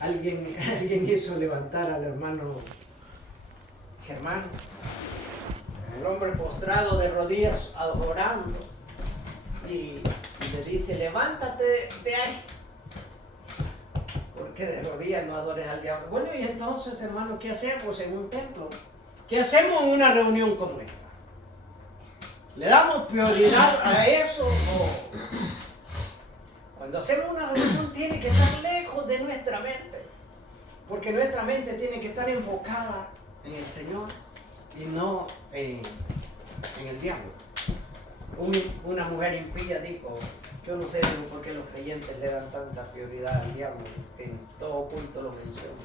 alguien hizo levantar al hermano Germán, el hombre postrado de rodillas orando, y le dice: levántate de ahí, porque de rodillas no adores al diablo. Bueno, y entonces, hermano, ¿qué hacemos en un templo? ¿Qué hacemos en una reunión como esta? ¿Le damos prioridad a eso o...? Cuando hacemos una reunión tiene que estar lejos de nuestra mente, porque nuestra mente tiene que estar enfocada en el Señor y no en el diablo. Una mujer impía dijo: yo no sé por qué los creyentes le dan tanta prioridad al diablo, que en todo culto lo mencionan.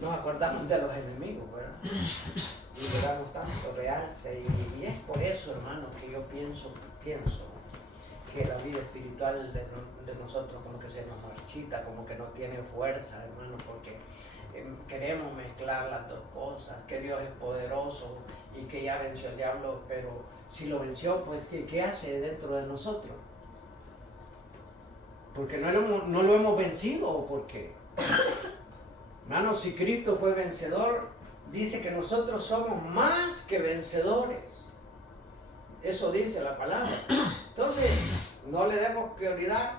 Nos acordamos de los enemigos, ¿verdad? Y le damos tanto realce, y es por eso, hermanos, que yo pienso que la vida espiritual de nosotros como que se nos marchita, como que no tiene fuerza, hermanos, porque queremos mezclar las dos cosas, que Dios es poderoso y que ya venció al diablo, pero si lo venció, pues ¿qué hace dentro de nosotros? ¿Porque no lo hemos vencido o por qué? Hermanos, si Cristo fue vencedor, dice que nosotros somos más que vencedores. Eso dice la palabra. Entonces, no le demos prioridad.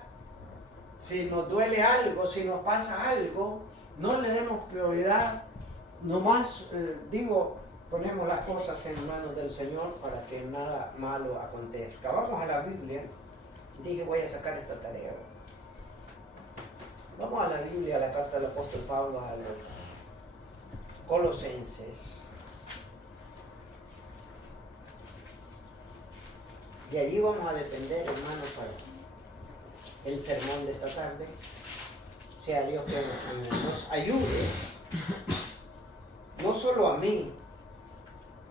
Si nos duele algo, si nos pasa algo, no le demos prioridad. Nomás, ponemos las cosas en manos del Señor para que nada malo acontezca. Vamos a la Biblia. Dije, voy a sacar esta tarea. Vamos a la Biblia, a la carta del apóstol Pablo a los Colosenses. De allí vamos a depender, hermanos, para el sermón de esta tarde. Sea Dios que nos ayude, no solo a mí,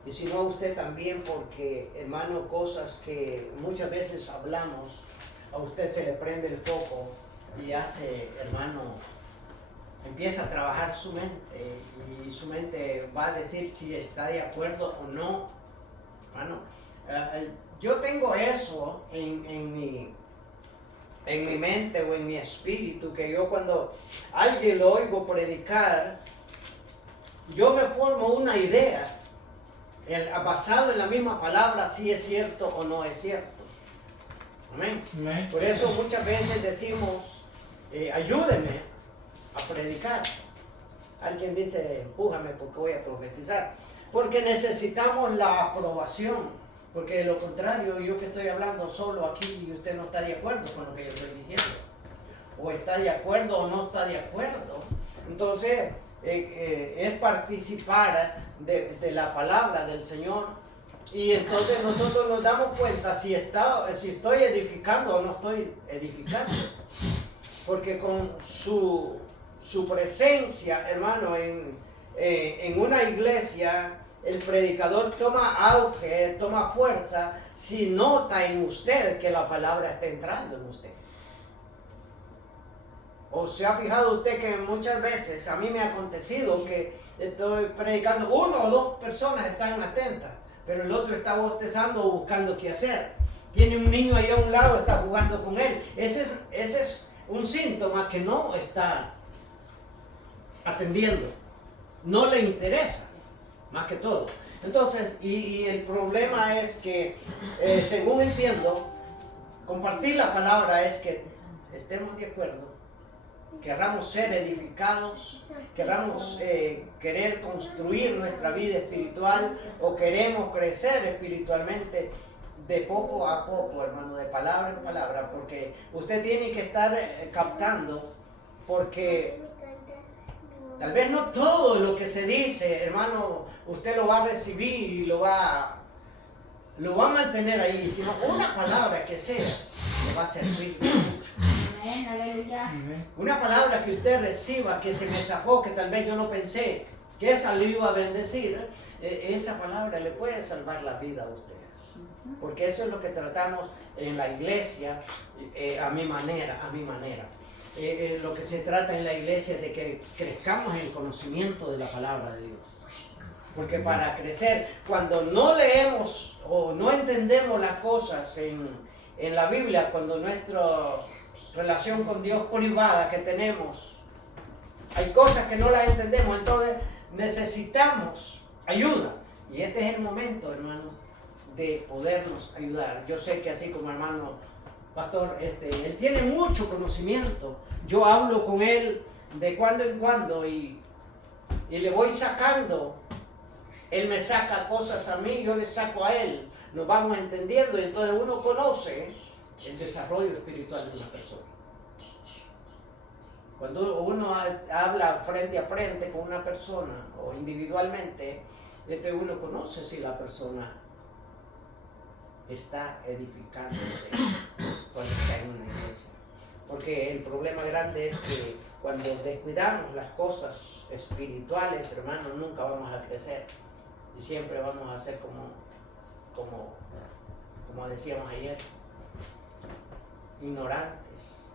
y sino a usted también, porque, hermano, cosas que muchas veces hablamos, a usted se le prende el foco y hace, hermano, empieza a trabajar su mente, y su mente va a decir si está de acuerdo o no. Hermano, yo tengo eso en mi mente o en mi espíritu, que yo cuando alguien lo oigo predicar, yo me formo una idea basado en la misma palabra, si es cierto o no es cierto. Amén. Amén. Por eso muchas veces decimos, ayúdeme a predicar. Alguien dice, empújame porque voy a profetizar. Porque necesitamos la aprobación. Porque de lo contrario, yo que estoy hablando solo aquí y usted no está de acuerdo con lo que yo estoy diciendo. O está de acuerdo o no está de acuerdo. Entonces, es participar de la palabra del Señor. Y entonces nosotros nos damos cuenta si estoy edificando o no estoy edificando. Porque con su presencia, hermano, en una iglesia, el predicador toma auge, toma fuerza, si nota en usted que la palabra está entrando en usted. ¿O se ha fijado usted que muchas veces a mí me ha acontecido que estoy predicando, una o dos personas están atentas, pero el otro está bostezando o buscando qué hacer? Tiene un niño ahí a un lado, está jugando con él. Ese es un síntoma que no está atendiendo, no le interesa, más que todo. Entonces, y el problema es que, según entiendo, compartir la palabra es que estemos de acuerdo, querramos ser edificados, queramos querer construir nuestra vida espiritual, o queremos crecer espiritualmente de poco a poco, hermano, de palabra en palabra, porque usted tiene que estar captando, porque tal vez no todo lo que se dice, hermano, usted lo va a recibir y lo va a mantener ahí, sino una palabra que sea, le va a servir mucho. Una palabra que usted reciba, que se me zafó, que tal vez yo no pensé que esa le iba a bendecir, esa palabra le puede salvar la vida a usted. Porque eso es lo que tratamos en la iglesia, a mi manera. Lo que se trata en la iglesia es de que crezcamos en el conocimiento de la palabra de Dios. Porque para crecer, cuando no leemos o no entendemos las cosas en en la Biblia, cuando nuestra relación con Dios privada que tenemos, hay cosas que no las entendemos, entonces necesitamos ayuda. Y este es el momento, hermano, de podernos ayudar. Yo sé que así como hermano pastor, él tiene mucho conocimiento. Yo hablo con él de cuando en cuando y le voy sacando. Él me saca cosas a mí, yo le saco a él. Nos vamos entendiendo y entonces uno conoce el desarrollo espiritual de una persona. Cuando uno habla frente a frente con una persona o individualmente, uno conoce si la persona está edificándose cuando está en una iglesia. Porque el problema grande es que cuando descuidamos las cosas espirituales, hermanos, nunca vamos a crecer. Y siempre vamos a ser como decíamos ayer, ignorantes.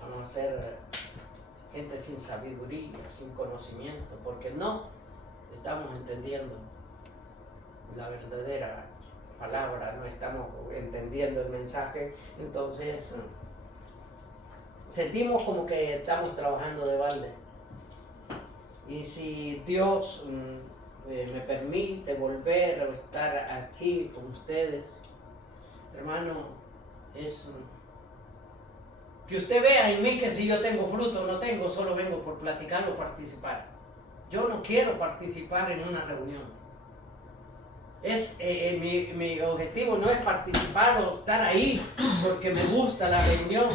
Vamos a ser gente sin sabiduría, sin conocimiento, porque no estamos entendiendo la verdadera palabra, no estamos entendiendo el mensaje, entonces sentimos como que estamos trabajando de balde. Y si Dios me permite volver a estar aquí con ustedes, hermano, es que usted vea en mí que si yo tengo fruto o no tengo, solo vengo por platicar o participar. Yo no quiero participar en una reunión. Mi objetivo no es participar o estar ahí porque me gusta la reunión.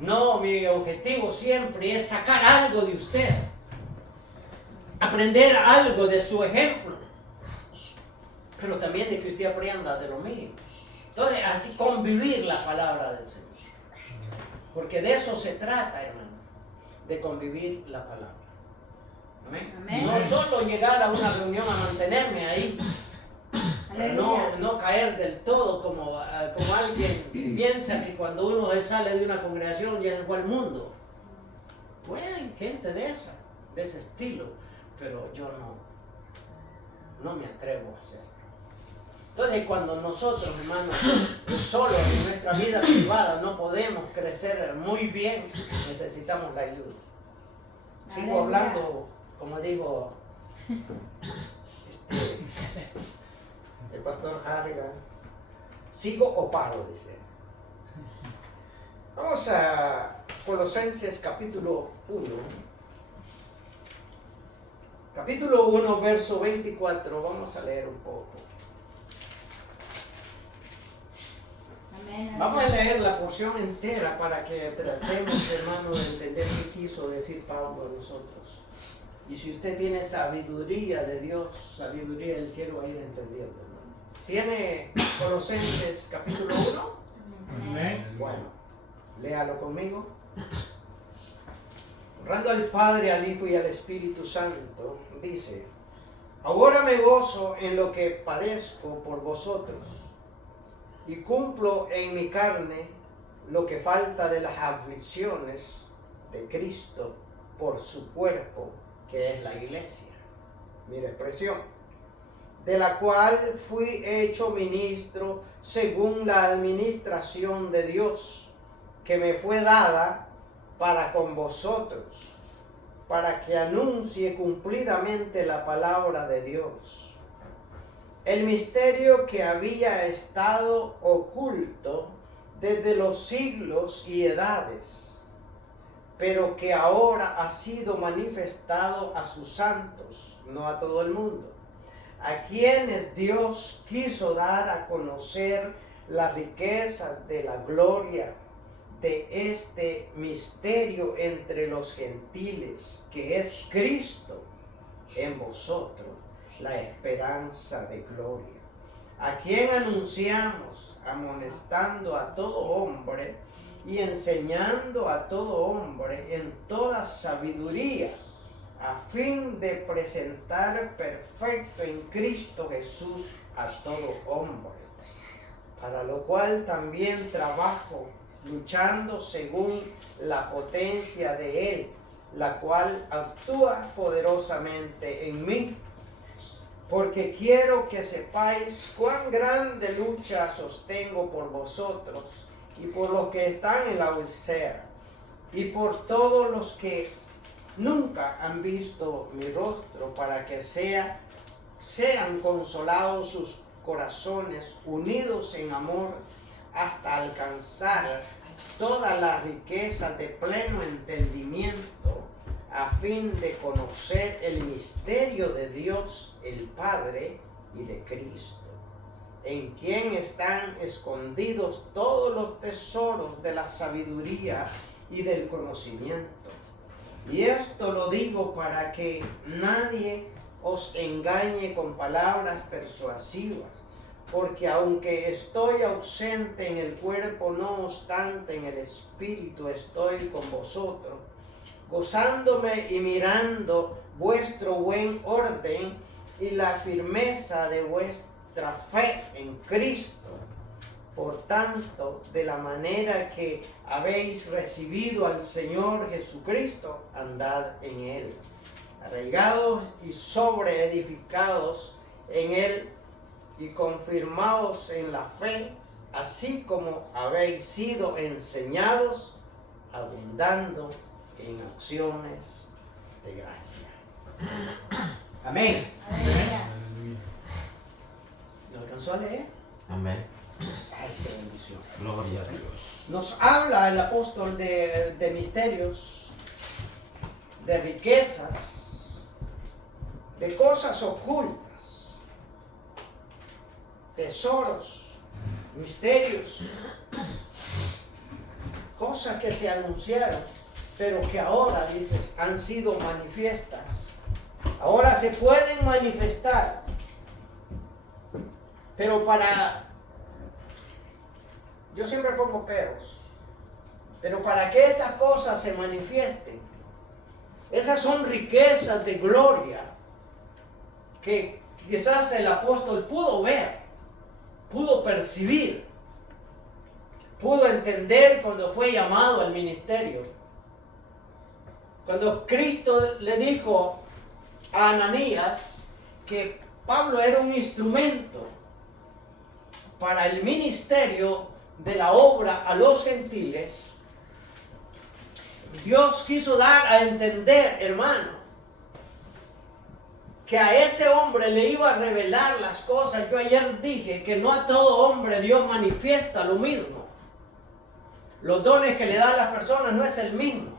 No, mi objetivo siempre es sacar algo de usted. Aprender algo de su ejemplo. Pero también de que usted aprenda de lo mío. Entonces, así convivir la palabra del Señor. Porque de eso se trata, hermano. De convivir la palabra. Amén. Amén. No solo llegar a una reunión a mantenerme ahí. No caer del todo como alguien piensa que cuando uno sale de una congregación ya se fue al mundo. Pues hay gente de ese estilo, pero yo no me atrevo a hacerlo. Entonces cuando nosotros, hermanos, solo en nuestra vida privada no podemos crecer muy bien, necesitamos la ayuda. Sigo hablando, como dijo el pastor Harrigan, ¿sigo o paro? Dice. Vamos a Colosenses capítulo 1. Capítulo 1, verso 24. Vamos a leer un poco. Amén. Vamos a leer la porción entera para que tratemos, hermano, de entender qué quiso decir Pablo a nosotros. Y si usted tiene sabiduría de Dios, sabiduría del cielo, va a ir entendiendo, hermano. ¿Tiene Colosenses capítulo 1? Amén. Bueno, léalo conmigo. Honrando al Padre, al Hijo y al Espíritu Santo, dice: ahora me gozo en lo que padezco por vosotros, y cumplo en mi carne lo que falta de las aflicciones de Cristo por su cuerpo, que es la iglesia. Mira expresión. De la cual fui hecho ministro según la administración de Dios, que me fue dada para con vosotros, para que anuncie cumplidamente la palabra de Dios, el misterio que había estado oculto desde los siglos y edades, pero que ahora ha sido manifestado a sus santos, no a todo el mundo, a quienes Dios quiso dar a conocer la riqueza de la gloria de este misterio entre los gentiles, que es Cristo en vosotros, la esperanza de gloria, a quien anunciamos, amonestando a todo hombre y enseñando a todo hombre en toda sabiduría, a fin de presentar perfecto en Cristo Jesús a todo hombre, para lo cual también trabajo, luchando según la potencia de Él, la cual actúa poderosamente en mí, porque quiero que sepáis cuán grande lucha sostengo por vosotros y por los que están en la Odisea, y por todos los que nunca han visto mi rostro, para que sean consolados sus corazones, unidos en amor, hasta alcanzar toda la riqueza de pleno entendimiento, a fin de conocer el misterio de Dios el Padre y de Cristo, en quien están escondidos todos los tesoros de la sabiduría y del conocimiento. Y esto lo digo para que nadie os engañe con palabras persuasivas, porque aunque estoy ausente en el cuerpo, no obstante en el espíritu estoy con vosotros, gozándome y mirando vuestro buen orden y la firmeza de vuestra fe en Cristo. Por tanto, de la manera que habéis recibido al Señor Jesucristo, andad en Él, arraigados y sobreedificados en Él y confirmados en la fe, así como habéis sido enseñados, abundando en acciones de gracia. Amén. Amén. ¿Lo alcanzó a leer? Amén. Ay, qué bendición. Gloria a Dios. Nos habla el apóstol de misterios, de riquezas, de cosas ocultas, tesoros, misterios, cosas que se anunciaron, pero que ahora, dices, han sido manifiestas. Ahora se pueden manifestar, pero yo siempre pongo pero para que estas cosas se manifiesten, esas son riquezas de gloria que quizás el apóstol pudo ver, pudo percibir, pudo entender cuando fue llamado al ministerio. Cuando Cristo le dijo a Ananías que Pablo era un instrumento para el ministerio de la obra a los gentiles, Dios quiso dar a entender, hermano, que a ese hombre le iba a revelar las cosas. Yo ayer dije que no a todo hombre Dios manifiesta lo mismo. Los dones que le da a las personas no es el mismo.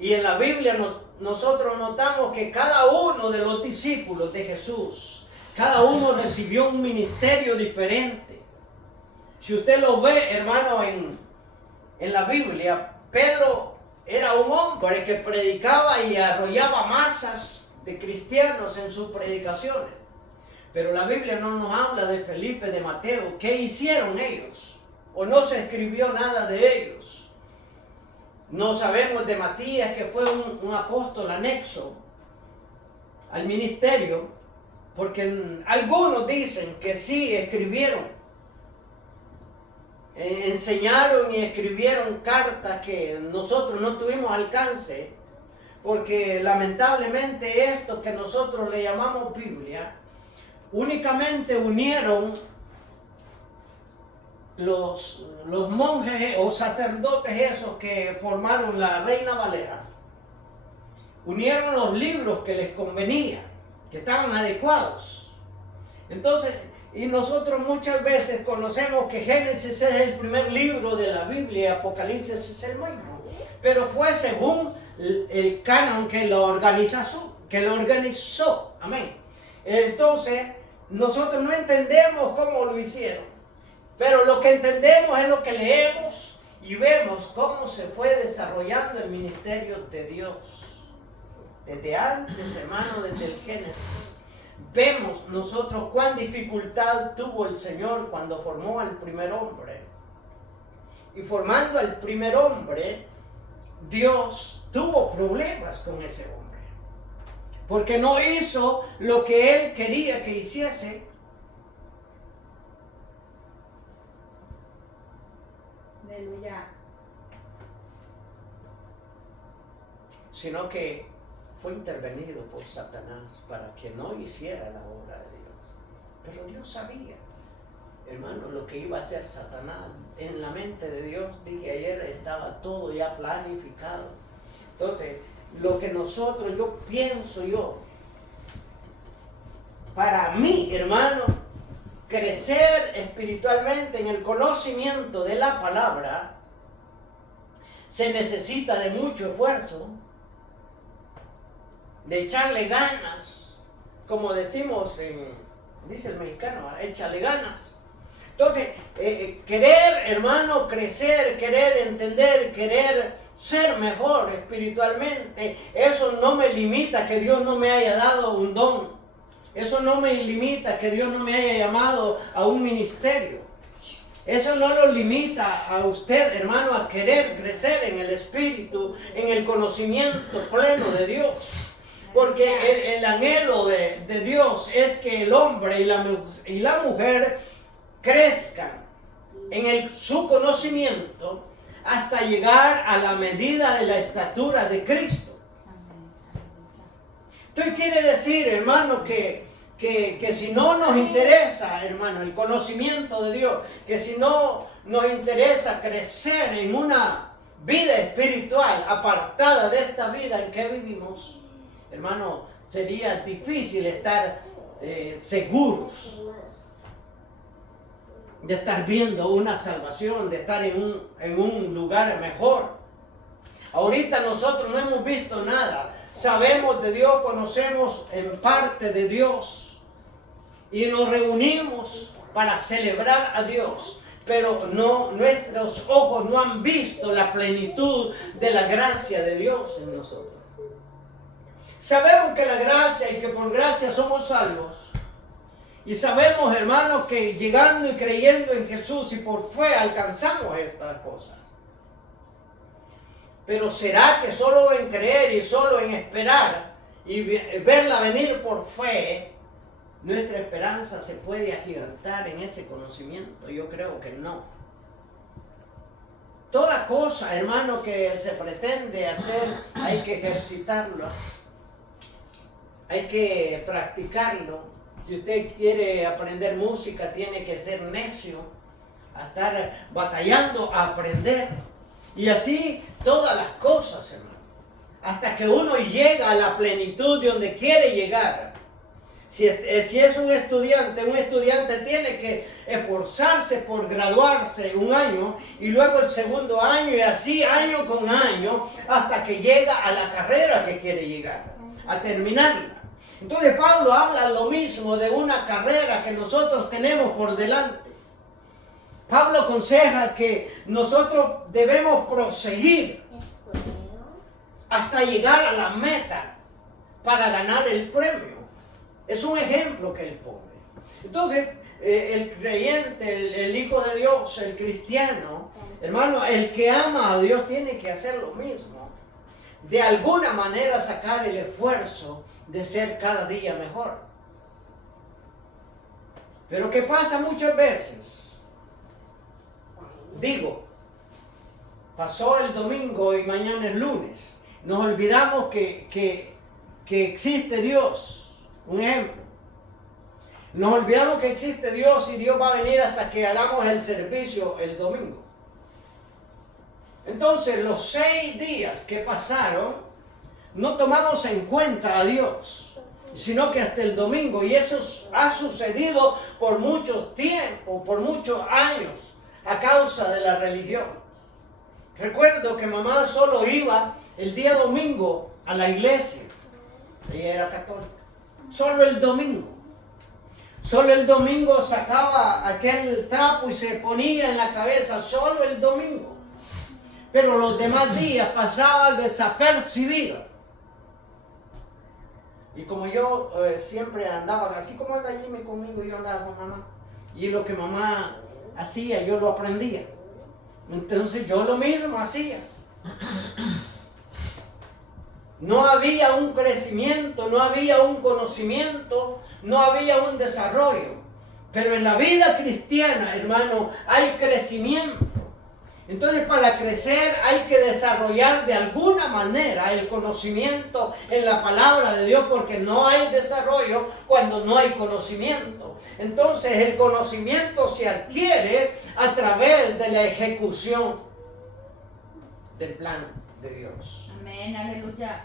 Y en la Biblia nosotros notamos que cada uno de los discípulos de Jesús, cada uno recibió un ministerio diferente. Si usted lo ve, hermano, en la Biblia, Pedro era un hombre que predicaba y arrollaba masas de cristianos en sus predicaciones. Pero la Biblia no nos habla de Felipe, de Mateo. ¿Qué hicieron ellos? ¿O no se escribió nada de ellos? No sabemos de Matías, que fue un apóstol anexo al ministerio, porque algunos dicen que sí escribieron, enseñaron y escribieron cartas que nosotros no tuvimos alcance, porque lamentablemente esto que nosotros le llamamos Biblia, únicamente unieron los monjes o sacerdotes esos que formaron la Reina Valera, unieron los libros que les convenía, que estaban adecuados. Entonces, y nosotros muchas veces conocemos que Génesis es el primer libro de la Biblia y Apocalipsis es el mismo, pero fue según el canon que lo organizó. Amén. Entonces, nosotros no entendemos cómo lo hicieron, pero lo que entendemos es lo que leemos y vemos cómo se fue desarrollando el ministerio de Dios. Desde antes, hermano, desde el Génesis. Vemos nosotros cuán dificultad tuvo el Señor cuando formó al primer hombre. Y formando al primer hombre, Dios tuvo problemas con ese hombre. Porque no hizo lo que Él quería que hiciese. Aleluya. Sino que fue intervenido por Satanás para que no hiciera la obra de Dios. Pero Dios sabía. hermano, lo que iba a hacer Satanás en la mente de Dios, dije ayer, estaba todo ya planificado. Entonces, lo que nosotros, para mí, hermano, crecer espiritualmente en el conocimiento de la palabra, se necesita de mucho esfuerzo, de echarle ganas, como decimos, dice el mexicano, échale ganas. Entonces, querer, hermano, crecer, querer entender, querer ser mejor espiritualmente, eso no me limita que Dios no me haya dado un don. Eso no me limita que Dios no me haya llamado a un ministerio. Eso no lo limita a usted, hermano, a querer crecer en el espíritu, en el conocimiento pleno de Dios. Porque el anhelo de Dios es que el hombre y la mujer crezcan en su conocimiento hasta llegar a la medida de la estatura de Cristo. Entonces quiere decir, hermano, que si no nos interesa, hermano, el conocimiento de Dios, que si no nos interesa crecer en una vida espiritual apartada de esta vida en que vivimos, hermano, sería difícil estar seguros de estar viendo una salvación, de estar en un lugar mejor. Ahorita nosotros no hemos visto nada. Sabemos de Dios, conocemos en parte de Dios y nos reunimos para celebrar a Dios, pero nuestros ojos no han visto la plenitud de la gracia de Dios en nosotros. Sabemos que la gracia y que por gracia somos salvos. Y sabemos, hermanos, que llegando y creyendo en Jesús y por fe alcanzamos estas cosas. Pero ¿será que solo en creer y solo en esperar y verla venir por fe, nuestra esperanza se puede agigantar en ese conocimiento? Yo creo que no. Toda cosa, hermano, que se pretende hacer, hay que ejercitarlo. Hay que practicarlo. Si usted quiere aprender música, tiene que ser necio, a estar batallando a aprender. Y así todas las cosas, hermano. Hasta que uno llega a la plenitud de donde quiere llegar. Si es un estudiante tiene que esforzarse por graduarse un año y luego el segundo año y así año con año hasta que llega a la carrera que quiere llegar, a terminarla. Entonces Pablo habla lo mismo de una carrera que nosotros tenemos por delante. Pablo aconseja que nosotros debemos proseguir hasta llegar a la meta para ganar el premio. Es un ejemplo que él pone. Entonces, el creyente, el hijo de Dios, el cristiano, hermano, el que ama a Dios tiene que hacer lo mismo. De alguna manera sacar el esfuerzo de ser cada día mejor. Pero ¿qué pasa muchas veces? Digo, pasó el domingo y mañana es lunes. Nos olvidamos que existe Dios. Un ejemplo. Nos olvidamos que existe Dios y Dios va a venir hasta que hagamos el servicio el domingo. Entonces, los 6 días que pasaron, no tomamos en cuenta a Dios, sino que hasta el domingo. Y eso ha sucedido por mucho tiempo, por muchos años, a causa de la religión. Recuerdo que mamá solo iba el día domingo a la iglesia. Ella era católica. Solo el domingo. Solo el domingo sacaba aquel trapo y se ponía en la cabeza. Solo el domingo. Pero los demás días pasaba desapercibido. Y como yo siempre andaba, así como anda Jimmy conmigo, yo andaba con mamá. Y lo que mamá hacía, yo lo aprendía. Entonces yo lo mismo hacía. No había un crecimiento, no había un conocimiento, no había un desarrollo. Pero en la vida cristiana, hermano, hay crecimiento. Entonces, para crecer hay que desarrollar de alguna manera el conocimiento en la palabra de Dios, porque no hay desarrollo cuando no hay conocimiento. Entonces, el conocimiento se adquiere a través de la ejecución del plan de Dios. Amén, aleluya.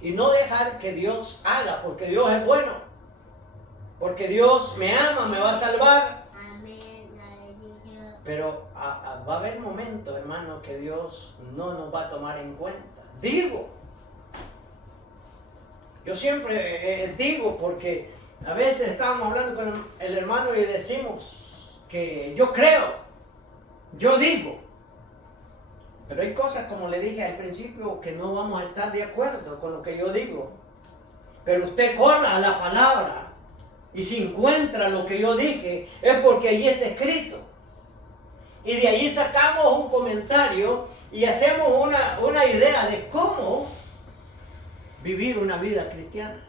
Y no dejar que Dios haga, porque Dios es bueno. Porque Dios me ama, me va a salvar. Pero va a haber momentos, hermano, que Dios no nos va a tomar en cuenta. Yo siempre digo, porque a veces estábamos hablando con el hermano y decimos que yo creo, yo digo. Pero hay cosas, como le dije al principio, que no vamos a estar de acuerdo con lo que yo digo. Pero usted corra a la palabra y si encuentra lo que yo dije, es porque ahí está escrito. Y de ahí sacamos un comentario y hacemos una idea de cómo vivir una vida cristiana.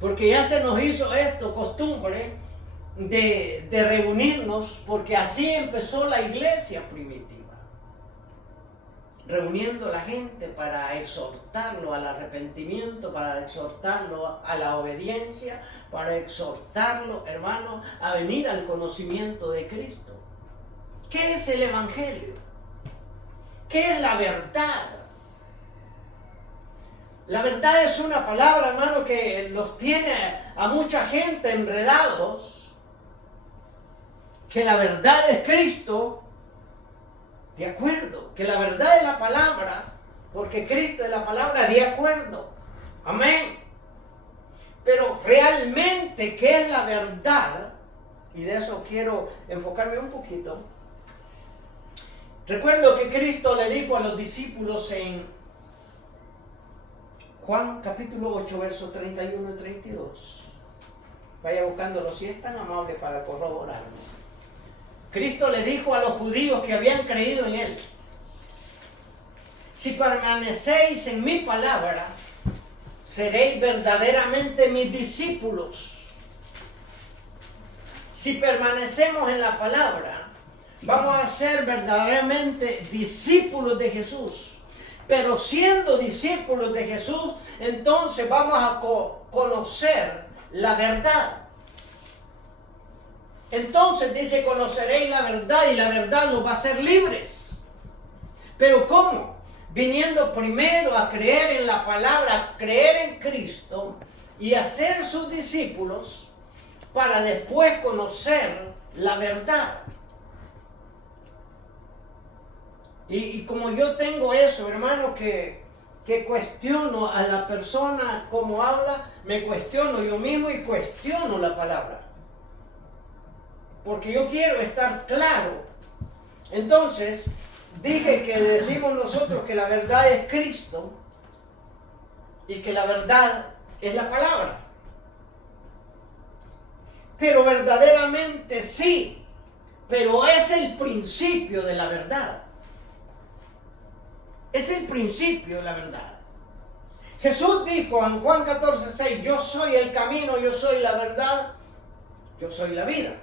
Porque ya se nos hizo esto costumbre de reunirnos, porque así empezó la iglesia primitiva. Reuniendo a la gente para exhortarlo al arrepentimiento, para exhortarlo a la obediencia, para exhortarlo, hermano, a venir al conocimiento de Cristo. ¿Qué es el Evangelio? ¿Qué es la verdad? La verdad es una palabra, hermano, que los tiene a mucha gente enredados. Que la verdad es Cristo. De acuerdo, que la verdad es la palabra, porque Cristo es la palabra, de acuerdo. Amén. Pero realmente, ¿qué es la verdad? Y de eso quiero enfocarme un poquito. Recuerdo que Cristo le dijo a los discípulos en Juan capítulo 8, versos 31 y 32. Vaya buscándolo si es tan amable para corroborarlo. Cristo le dijo a los judíos que habían creído en Él: si permanecéis en mi palabra, seréis verdaderamente mis discípulos. Si permanecemos en la palabra, vamos a ser verdaderamente discípulos de Jesús. Pero siendo discípulos de Jesús, entonces vamos a conocer la verdad. Entonces dice: conoceréis la verdad y la verdad nos va a hacer libres. ¿Pero cómo? Viniendo primero a creer en la palabra, a creer en Cristo y a ser sus discípulos, para después conocer la verdad. Y como yo tengo eso, hermano, que cuestiono a la persona como habla, me cuestiono yo mismo y cuestiono la palabra. Porque yo quiero estar claro. Entonces, dije que decimos nosotros que la verdad es Cristo y que la verdad es la palabra. Pero verdaderamente sí, pero es el principio de la verdad. Es el principio de la verdad. Jesús dijo en Juan 14:6: yo soy el camino, yo soy la verdad, yo soy la vida.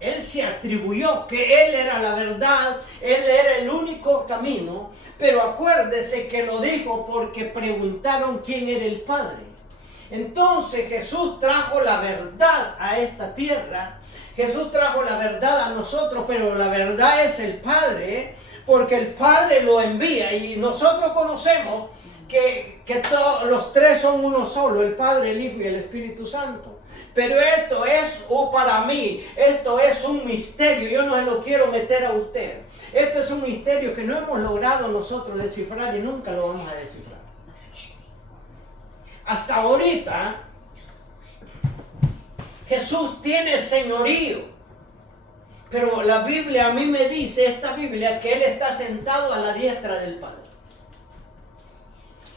Él se atribuyó que Él era la verdad, Él era el único camino, pero acuérdese que lo dijo porque preguntaron quién era el Padre. Entonces Jesús trajo la verdad a esta tierra, Jesús trajo la verdad a nosotros, pero la verdad es el Padre, porque el Padre lo envía y nosotros conocemos que los tres son uno solo, el Padre, el Hijo y el Espíritu Santo. Pero esto es, para mí, esto es un misterio. Yo no se lo quiero meter a usted. Esto es un misterio que no hemos logrado nosotros descifrar y nunca lo vamos a descifrar. Hasta ahorita, Jesús tiene señorío. Pero la Biblia a mí me dice, esta Biblia, que Él está sentado a la diestra del Padre.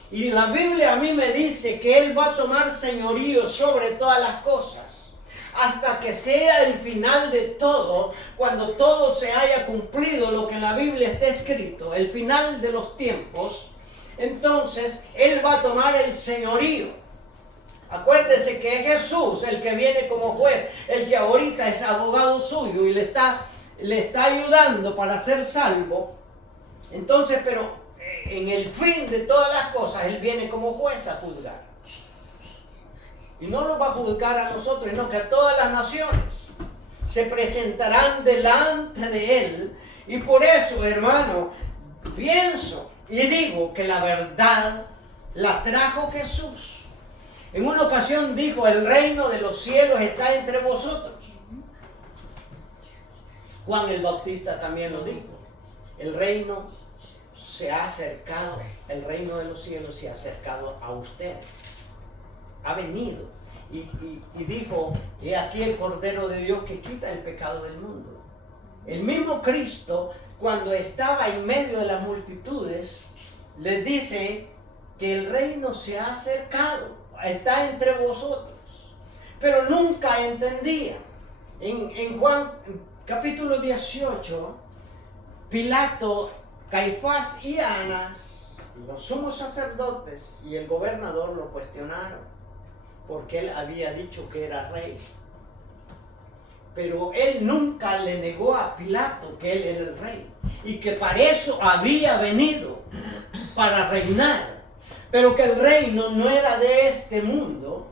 Y la Biblia a mí me dice que Él va a tomar señorío sobre todas las cosas, hasta que sea el final de todo, cuando todo se haya cumplido lo que en la Biblia está escrito, el final de los tiempos. Entonces Él va a tomar el señorío. Acuérdese que es Jesús el que viene como juez, el que ahorita es abogado suyo y le está le está ayudando para ser salvo, entonces, pero en el fin de todas las cosas, Él viene como juez a juzgar. Y no lo va a juzgar a nosotros, sino que a todas las naciones se presentarán delante de Él. Y por eso, hermano, pienso y digo que la verdad la trajo Jesús. En una ocasión dijo, el reino de los cielos está entre vosotros. Juan el Bautista también lo dijo. El reino se ha acercado, el reino de los cielos se ha acercado a ustedes. Ha venido y dijo, he aquí el Cordero de Dios que quita el pecado del mundo. El mismo Cristo, cuando estaba en medio de las multitudes, les dice que el reino se ha acercado, está entre vosotros. Pero nunca entendía. En Juan capítulo 18, Pilato, Caifás y Anás, los sumos sacerdotes y el gobernador lo cuestionaron, porque él había dicho que era rey. Pero él nunca le negó a Pilato que él era el rey y que para eso había venido, para reinar, pero que el reino no era de este mundo.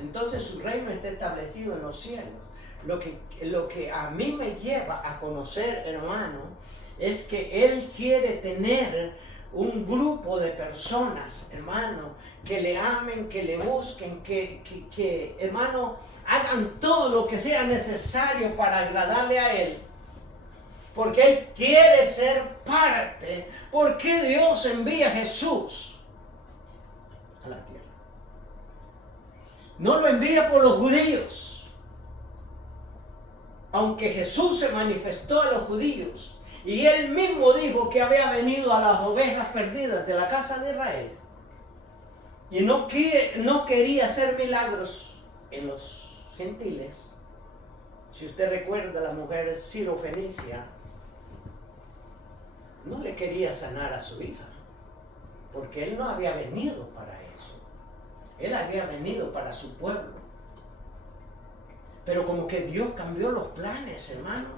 Entonces su reino está establecido en los cielos. Lo que a mí me lleva a conocer, hermano, es que Él quiere tener un grupo de personas, hermano, que le amen, que le busquen, que hermano, hagan todo lo que sea necesario para agradarle a Él. Porque Él quiere ser parte. ¿Por qué Dios envía a Jesús a la tierra? No lo envía por los judíos. Aunque Jesús se manifestó a los judíos y Él mismo dijo que había venido a las ovejas perdidas de la casa de Israel. Y no quería hacer milagros en los gentiles. Si usted recuerda, la mujer Sirofenicia no le quería sanar a su hija, porque Él no había venido para eso. Él había venido para su pueblo. Pero como que Dios cambió los planes, hermano.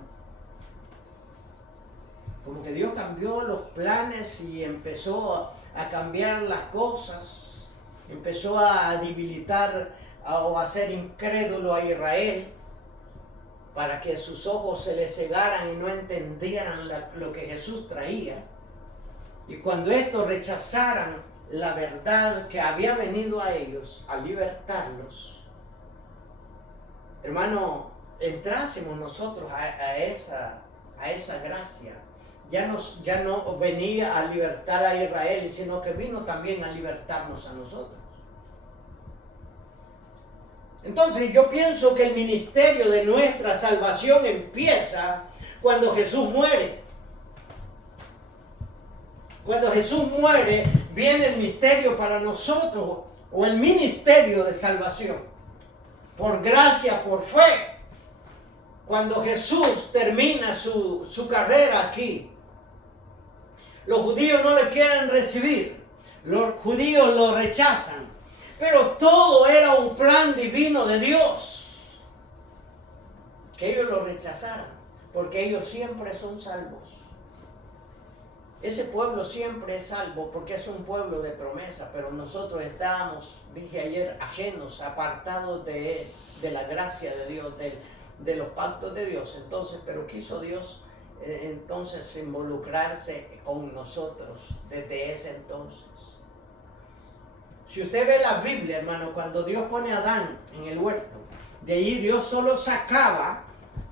Como que Dios cambió los planes y empezó a cambiar las cosas. Empezó a debilitar o a hacer incrédulo a Israel, para que sus ojos se les cegaran y no entendieran lo que Jesús traía. Y cuando estos rechazaran la verdad que había venido a ellos a libertarlos, hermano, entrásemos nosotros a esa gracia. Ya no venía a libertar a Israel, sino que vino también a libertarnos a nosotros. Entonces yo pienso que el ministerio de nuestra salvación empieza cuando Jesús muere. Cuando Jesús muere, viene el misterio para nosotros, o el ministerio de salvación. Por gracia, por fe. Cuando Jesús termina su carrera aquí, los judíos no le quieren recibir. Los judíos lo rechazan. Pero todo era un plan divino de Dios. Que ellos lo rechazaran, porque ellos siempre son salvos. Ese pueblo siempre es salvo porque es un pueblo de promesa, pero nosotros estábamos, dije ayer, ajenos, apartados de Él, de la gracia de Dios, de los pactos de Dios. Entonces, pero quiso Dios entonces involucrarse con nosotros desde ese entonces. Si usted ve la Biblia, hermano, cuando Dios pone a Adán en el huerto, de allí Dios solo sacaba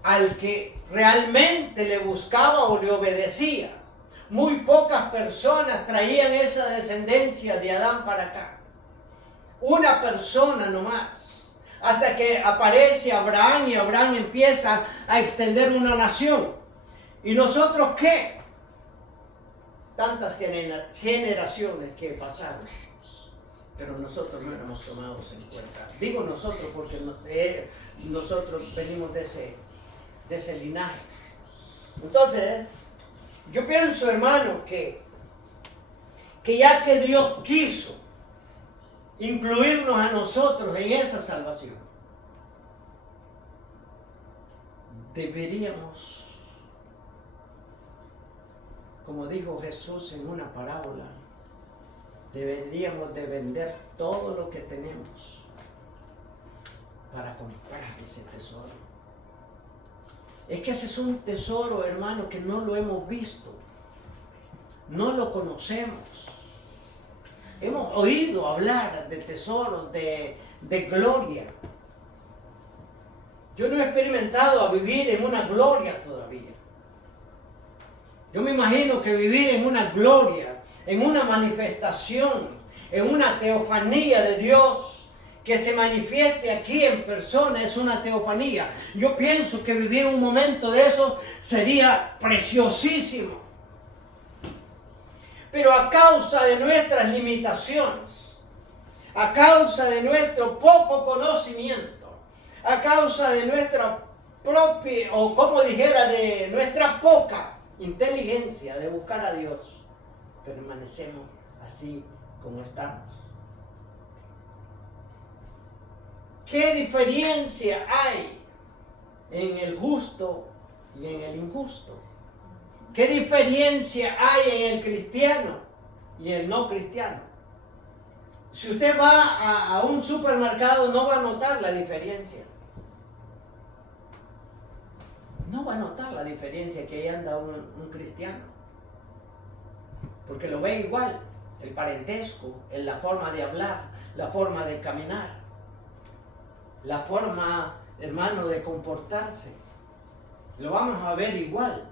al que realmente le buscaba o le obedecía. Muy pocas personas traían esa descendencia de Adán para acá. Una persona nomás. Hasta que aparece Abraham y Abraham empieza a extender una nación. ¿Y nosotros qué? Tantas generaciones que pasaron. Pero nosotros no éramos tomados en cuenta. Digo nosotros porque nosotros venimos de ese linaje. Entonces, yo pienso, hermano, que ya que Dios quiso incluirnos a nosotros en esa salvación, deberíamos, como dijo Jesús en una parábola, deberíamos de vender todo lo que tenemos para comprar ese tesoro. Es que ese es un tesoro, hermano, que no lo hemos visto, no lo conocemos. Hemos oído hablar de tesoros, de gloria. Yo no he experimentado a vivir en una gloria todavía. Yo me imagino que vivir en una gloria, en una manifestación, en una teofanía de Dios, que se manifieste aquí en persona, es una teofanía. Yo pienso que vivir un momento de eso sería preciosísimo. Pero a causa de nuestras limitaciones, a causa de nuestro poco conocimiento, a causa de nuestra propia, o como dijera, de nuestra poca inteligencia de buscar a Dios, permanecemos así como estamos. ¿Qué diferencia hay en el justo y en el injusto? ¿Qué diferencia hay en el cristiano y el no cristiano? Si usted va a un supermercado, no va a notar la diferencia. No va a notar la diferencia que ahí anda un cristiano. Porque lo ve igual, el parentesco, en la forma de hablar, la forma de caminar, la forma, hermano, de comportarse. Lo vamos a ver igual.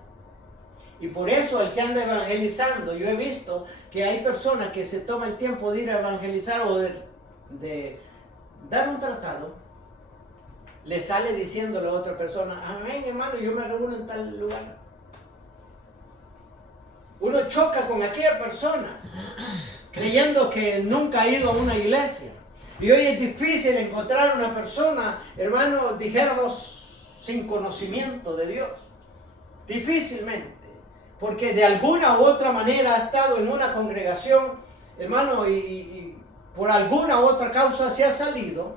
Y por eso el que anda evangelizando, yo he visto que hay personas que se toman el tiempo de ir a evangelizar o de dar un tratado, le sale diciéndole a otra persona, amén hermano, yo me reúno en tal lugar. Uno choca con aquella persona creyendo que nunca ha ido a una iglesia. Y hoy es difícil encontrar una persona, hermano, dijéramos, sin conocimiento de Dios. Difícilmente. Porque de alguna u otra manera ha estado en una congregación, hermano, y por alguna u otra causa se ha salido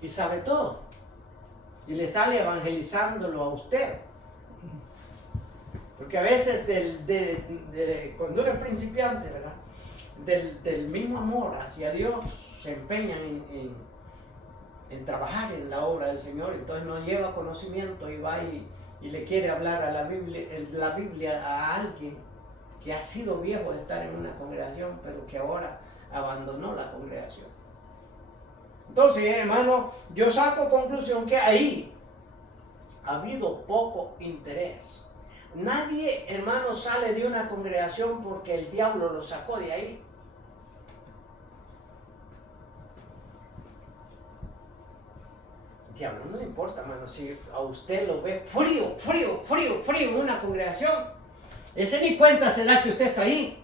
y sabe todo. Y le sale evangelizándolo a usted. Porque a veces cuando uno es principiante, ¿verdad? Del mismo amor hacia Dios se empeñan en trabajar en la obra del Señor. Entonces no lleva conocimiento y va y le quiere hablar a la Biblia a alguien que ha sido viejo de estar en una congregación, pero que ahora abandonó la congregación. Entonces, hermano, yo saco conclusión que ahí ha habido poco interés. Nadie, hermano, sale de una congregación porque el diablo lo sacó de ahí. Diablo, no le importa, hermano, si a usted lo ve frío en una congregación. Ese ni cuenta se da que usted está ahí.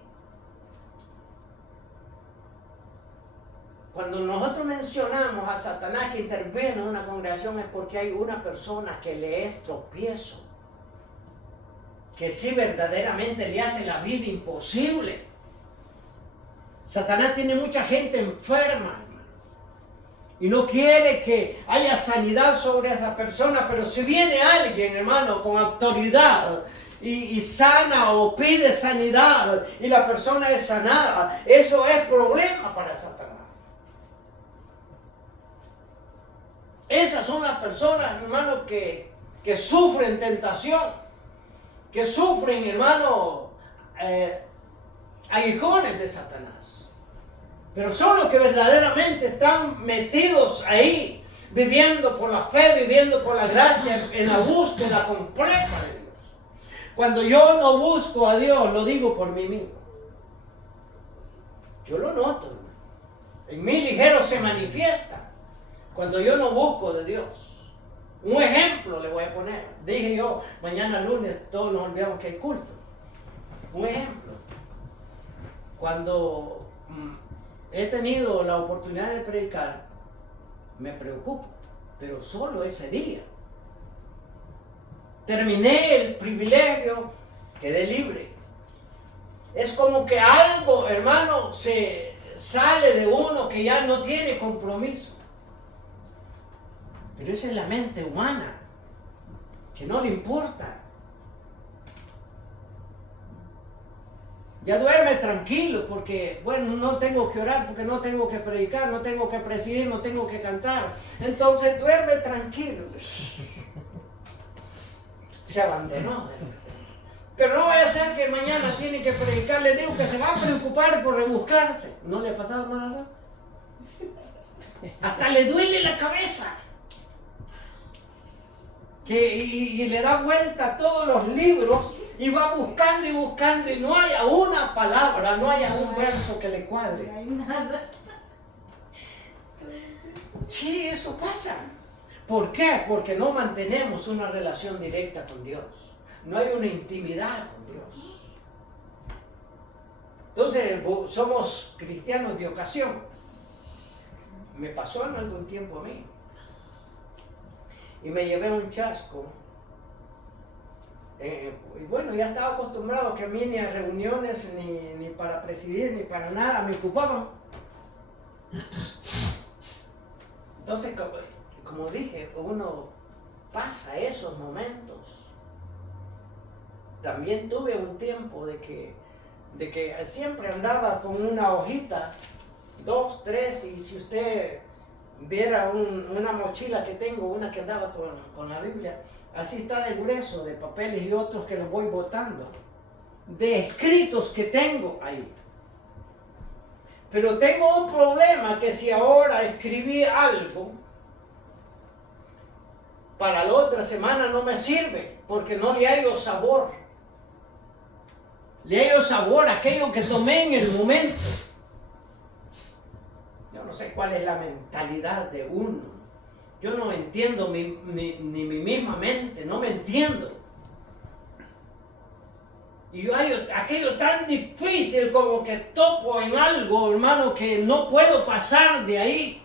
Cuando nosotros mencionamos a Satanás que interviene en una congregación es porque hay una persona que le es tropiezo, que sí verdaderamente le hace la vida imposible. Satanás tiene mucha gente enferma, y no quiere que haya sanidad sobre esa persona, pero si viene alguien, hermano, con autoridad y sana o pide sanidad y la persona es sanada, eso es problema para Satanás. Esas son las personas, hermano, que sufren tentación, que sufren, hermano, aguijones de Satanás. Pero son los que verdaderamente están metidos ahí, viviendo por la fe, viviendo por la gracia, en la búsqueda completa de Dios. Cuando yo no busco a Dios, lo digo por mí mismo. Yo lo noto, hermano. En mí ligero se manifiesta cuando yo no busco de Dios. Un ejemplo le voy a poner. Dije yo, mañana lunes todos nos olvidamos que hay culto. Un ejemplo. Cuando he tenido la oportunidad de predicar, me preocupo, pero solo ese día. Terminé el privilegio, quedé libre. Es como que algo, hermano, se sale de uno que ya no tiene compromiso. Pero esa es la mente humana, que no le importa. Ya duerme tranquilo porque, bueno, no tengo que orar, porque no tengo que predicar, no tengo que presidir, no tengo que cantar. Entonces duerme tranquilo. Se abandonó de lo que tenía. Pero no vaya a ser que mañana tiene que predicar, le digo que se va a preocupar por rebuscarse. ¿No le ha pasado, hermana? Hasta le duele la cabeza. Y le da vuelta a todos los libros y va buscando y buscando y no haya una palabra, no haya un verso que le cuadre. No hay nada. Sí, eso pasa. ¿Por qué? Porque no mantenemos una relación directa con Dios. No hay una intimidad con Dios. Entonces, somos cristianos de ocasión. Me pasó en algún tiempo a mí. Y me llevé un chasco. Y bueno, ya estaba acostumbrado que a mí ni a reuniones, ni para presidir, ni para nada me ocupaban. Entonces, como dije, uno pasa esos momentos. También tuve un tiempo de que siempre andaba con una hojita, 2, 3, y si usted viera una mochila que tengo, una que andaba con la Biblia, así está de grueso, de papeles y otros que los voy botando, de escritos que tengo ahí. Pero tengo un problema, que si ahora escribí algo, para la otra semana no me sirve, porque no le hallo sabor. Le hallo sabor a aquello que tomé en el momento. Yo no sé cuál es la mentalidad de uno. Yo no entiendo ni mi misma mente, no me entiendo. Y yo hallo aquello tan difícil como que topo en algo, hermano, que no puedo pasar de ahí.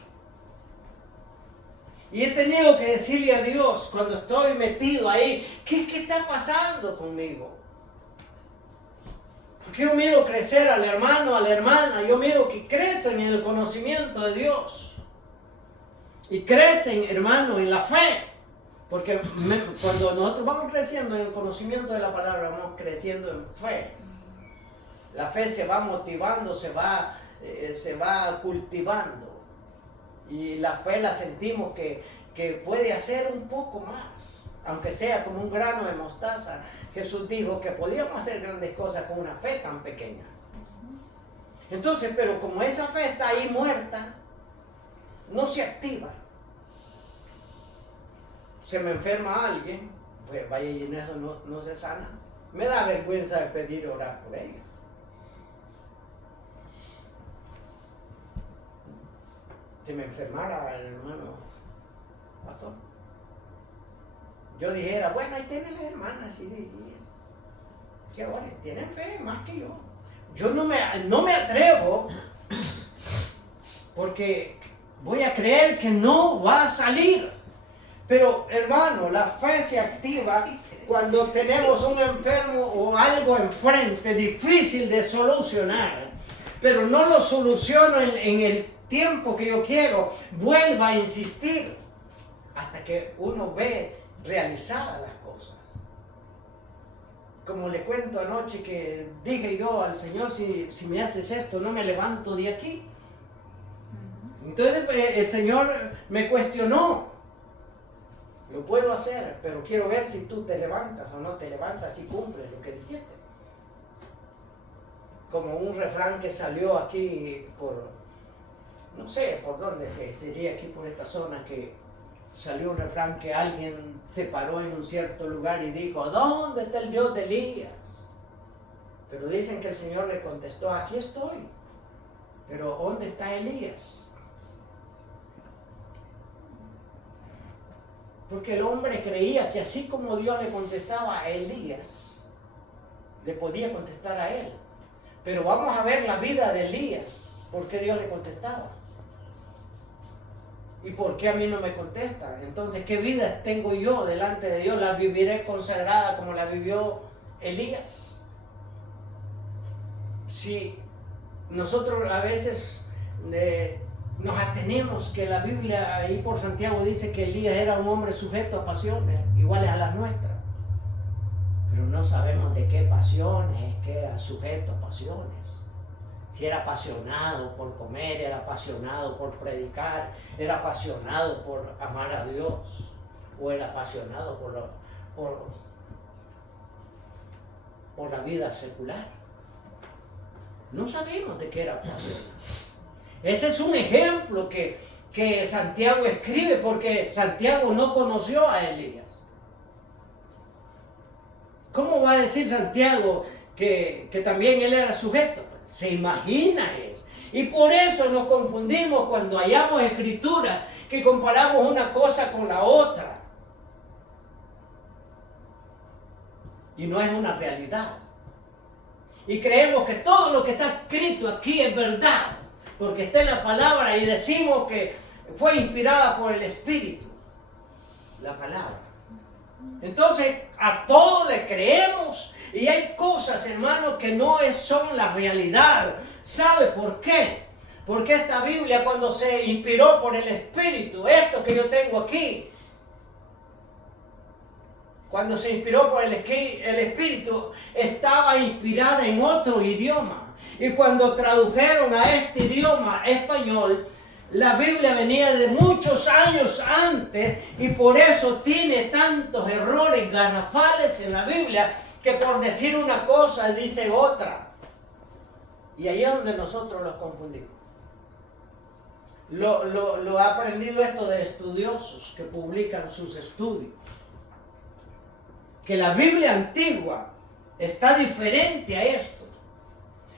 Y he tenido que decirle a Dios cuando estoy metido ahí, ¿qué está pasando conmigo? Porque yo miro crecer al hermano, a la hermana, yo miro que crecen en el conocimiento de Dios. Y crecen, hermano, en la fe. Porque cuando nosotros vamos creciendo en el conocimiento de la palabra, vamos creciendo en fe. La fe se va motivando, se va cultivando. Y la fe la sentimos que puede hacer un poco más. Aunque sea como un grano de mostaza. Jesús dijo que podíamos hacer grandes cosas con una fe tan pequeña. Entonces, pero como esa fe está ahí muerta, no se activa. Se me enferma alguien, pues vaya y en eso no se sana. Me da vergüenza de pedir orar por ella. Si me enfermara el hermano pastor, yo dijera, bueno, ahí tienen las hermanas, y que ahora tienen fe más que yo. Yo no me atrevo porque voy a creer que no va a salir. Pero hermano, la fe se activa cuando tenemos un enfermo o algo enfrente difícil de solucionar, pero no lo soluciono en el tiempo que yo quiero. Vuelva a insistir hasta que uno ve realizadas las cosas. Como le cuento anoche que dije yo al Señor, si me haces esto, no me levanto de aquí. Entonces el Señor me cuestionó. Lo puedo hacer, pero quiero ver si tú te levantas o no te levantas y cumples lo que dijiste. Como un refrán que salió aquí no sé por dónde sería, aquí por esta zona, que salió un refrán que alguien se paró en un cierto lugar y dijo, ¿dónde está el Dios de Elías? Pero dicen que el Señor le contestó, aquí estoy. Pero ¿dónde está Elías? Porque el hombre creía que así como Dios le contestaba a Elías, le podía contestar a él. Pero vamos a ver la vida de Elías, ¿por qué Dios le contestaba? ¿Y por qué a mí no me contesta? Entonces, ¿qué vida tengo yo delante de Dios? ¿La viviré consagrada como la vivió Elías? Si nosotros a veces nos atenemos que la Biblia ahí por Santiago dice que Elías era un hombre sujeto a pasiones iguales a las nuestras. Pero no sabemos de qué pasiones es que era sujeto a pasiones. Si era apasionado por comer, era apasionado por predicar, era apasionado por amar a Dios, o era apasionado por la vida secular. No sabemos de qué era apasionado. Ese es un ejemplo que Santiago escribe, porque Santiago no conoció a Elías. ¿Cómo va a decir Santiago que también él era sujeto? Se imagina eso. Y por eso nos confundimos cuando hallamos escrituras que comparamos una cosa con la otra. Y no es una realidad. Y creemos que todo lo que está escrito aquí es verdad, porque está en la palabra y decimos que fue inspirada por el Espíritu, la palabra. Entonces a todo le creemos y hay cosas, hermanos, que no son la realidad. ¿Sabe por qué? Porque esta Biblia, cuando se inspiró por el Espíritu, esto que yo tengo aquí, cuando se inspiró por el Espíritu, estaba inspirada en otro idioma. Y cuando tradujeron a este idioma español, la Biblia venía de muchos años antes y por eso tiene tantos errores garrafales en la Biblia que por decir una cosa dice otra. Y ahí es donde nosotros los confundimos. Lo ha aprendido esto de estudiosos que publican sus estudios. Que la Biblia antigua está diferente a esto.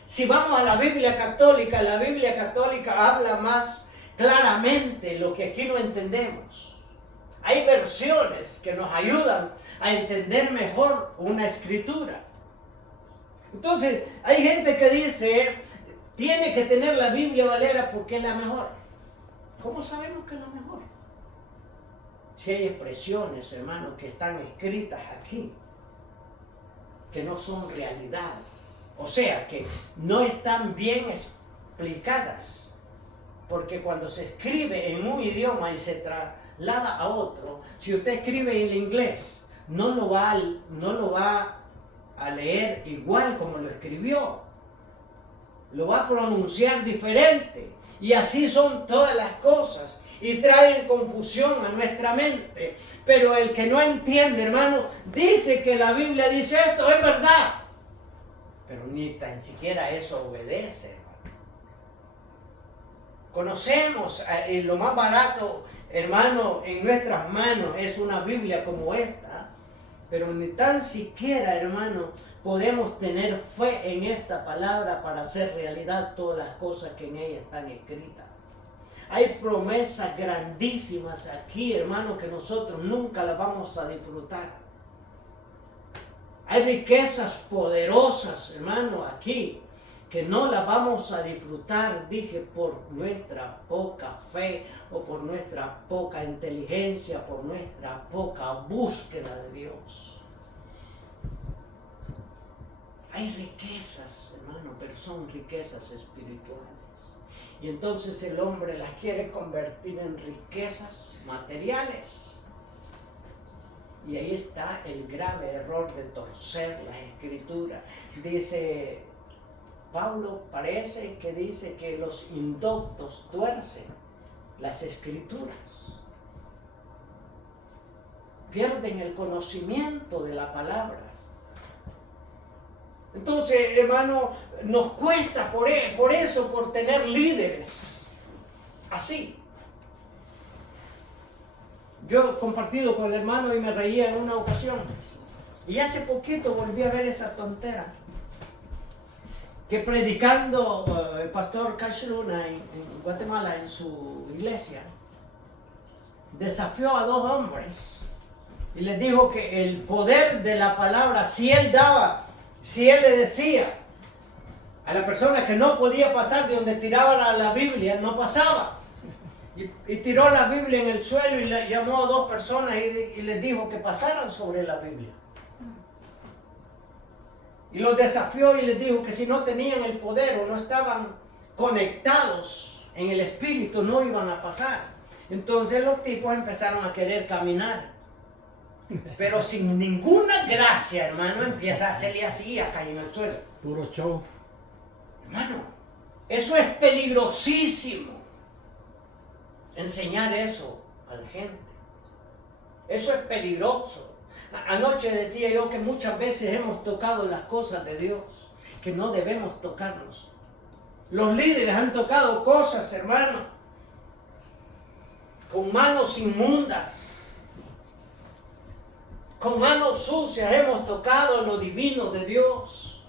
Si vamos a la Biblia católica habla más claramente lo que aquí no entendemos. Hay versiones que nos ayudan a entender mejor una escritura. Entonces, hay gente que dice, tiene que tener la Biblia Valera porque es la mejor. ¿Cómo sabemos que es la mejor? Si hay expresiones, hermanos, que están escritas aquí, que no son realidad. O sea, que no están bien explicadas. Porque cuando se escribe en un idioma y se traslada a otro, si usted escribe en inglés, no lo va a leer igual como lo escribió. Lo va a pronunciar diferente. Y así son todas las cosas. Y traen confusión a nuestra mente. Pero el que no entiende, hermano, dice que la Biblia dice esto, es verdad. Pero ni tan siquiera eso obedece, hermano. Conocemos lo más barato, hermano, en nuestras manos es una Biblia como esta. Pero ni tan siquiera, hermano, podemos tener fe en esta palabra para hacer realidad todas las cosas que en ella están escritas. Hay promesas grandísimas aquí, hermano, que nosotros nunca las vamos a disfrutar. Hay riquezas poderosas, hermano, aquí, que no las vamos a disfrutar, dije, por nuestra poca fe o por nuestra poca inteligencia, por nuestra poca búsqueda de Dios. Hay riquezas, hermano, pero son riquezas espirituales. Y entonces el hombre las quiere convertir en riquezas materiales. Y ahí está el grave error de torcer las escrituras. Dice Pablo, parece que dice que los indoctos tuercen las escrituras. Pierden el conocimiento de la palabra. Entonces, hermano, nos cuesta por eso, por tener líderes así. Yo he compartido con el hermano y me reía en una ocasión. Y hace poquito volví a ver esa tontera. Que predicando el pastor Cash Luna en Guatemala, en su iglesia, desafió a dos hombres. Y les dijo que el poder de la palabra, si él le decía a la persona que no podía pasar de donde tiraban la Biblia, no pasaba. Y tiró la Biblia en el suelo y le llamó a dos personas y les dijo que pasaran sobre la Biblia. Y los desafió y les dijo que si no tenían el poder o no estaban conectados en el espíritu no iban a pasar. Entonces los tipos empezaron a querer caminar. Pero sin ninguna gracia, hermano, empieza a hacerle así, a caer en el suelo. Puro show. Hermano, eso es peligrosísimo. Enseñar eso a la gente. Eso es peligroso. Anoche decía yo que muchas veces hemos tocado las cosas de Dios que no debemos tocarnos. Los líderes han tocado cosas, hermano, con manos inmundas, con manos sucias hemos tocado lo divino de Dios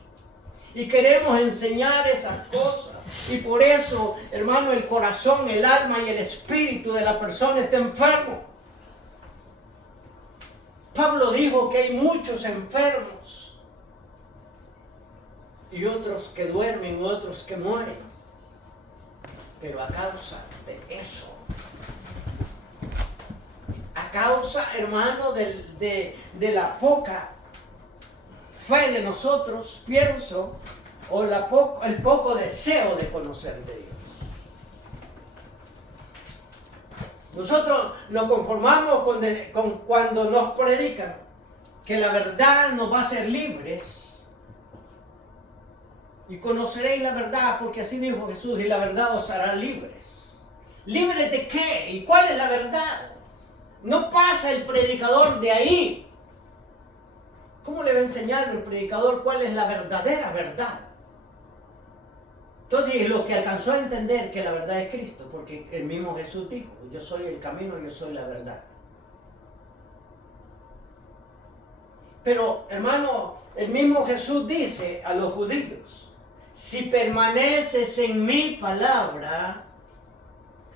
y queremos enseñar esas cosas. Y por eso, hermano, el corazón, el alma y el espíritu de la persona está enfermo. Pablo dijo que hay muchos enfermos y otros que duermen, otros que mueren. Pero a causa de eso, a causa, hermano, de la poca fe de nosotros, pienso, o el poco deseo de conocer de Dios. Nosotros nos conformamos con cuando nos predican que la verdad nos va a hacer libres. Y conoceréis la verdad, porque así dijo Jesús, y la verdad os hará libres. ¿Libres de qué? ¿Y cuál es la verdad? No pasa el predicador de ahí. ¿Cómo le va a enseñar el predicador cuál es la verdadera verdad? Entonces, lo que alcanzó a entender que la verdad es Cristo, porque el mismo Jesús dijo, yo soy el camino, yo soy la verdad. Pero, hermano, el mismo Jesús dice a los judíos, si permaneces en mi palabra,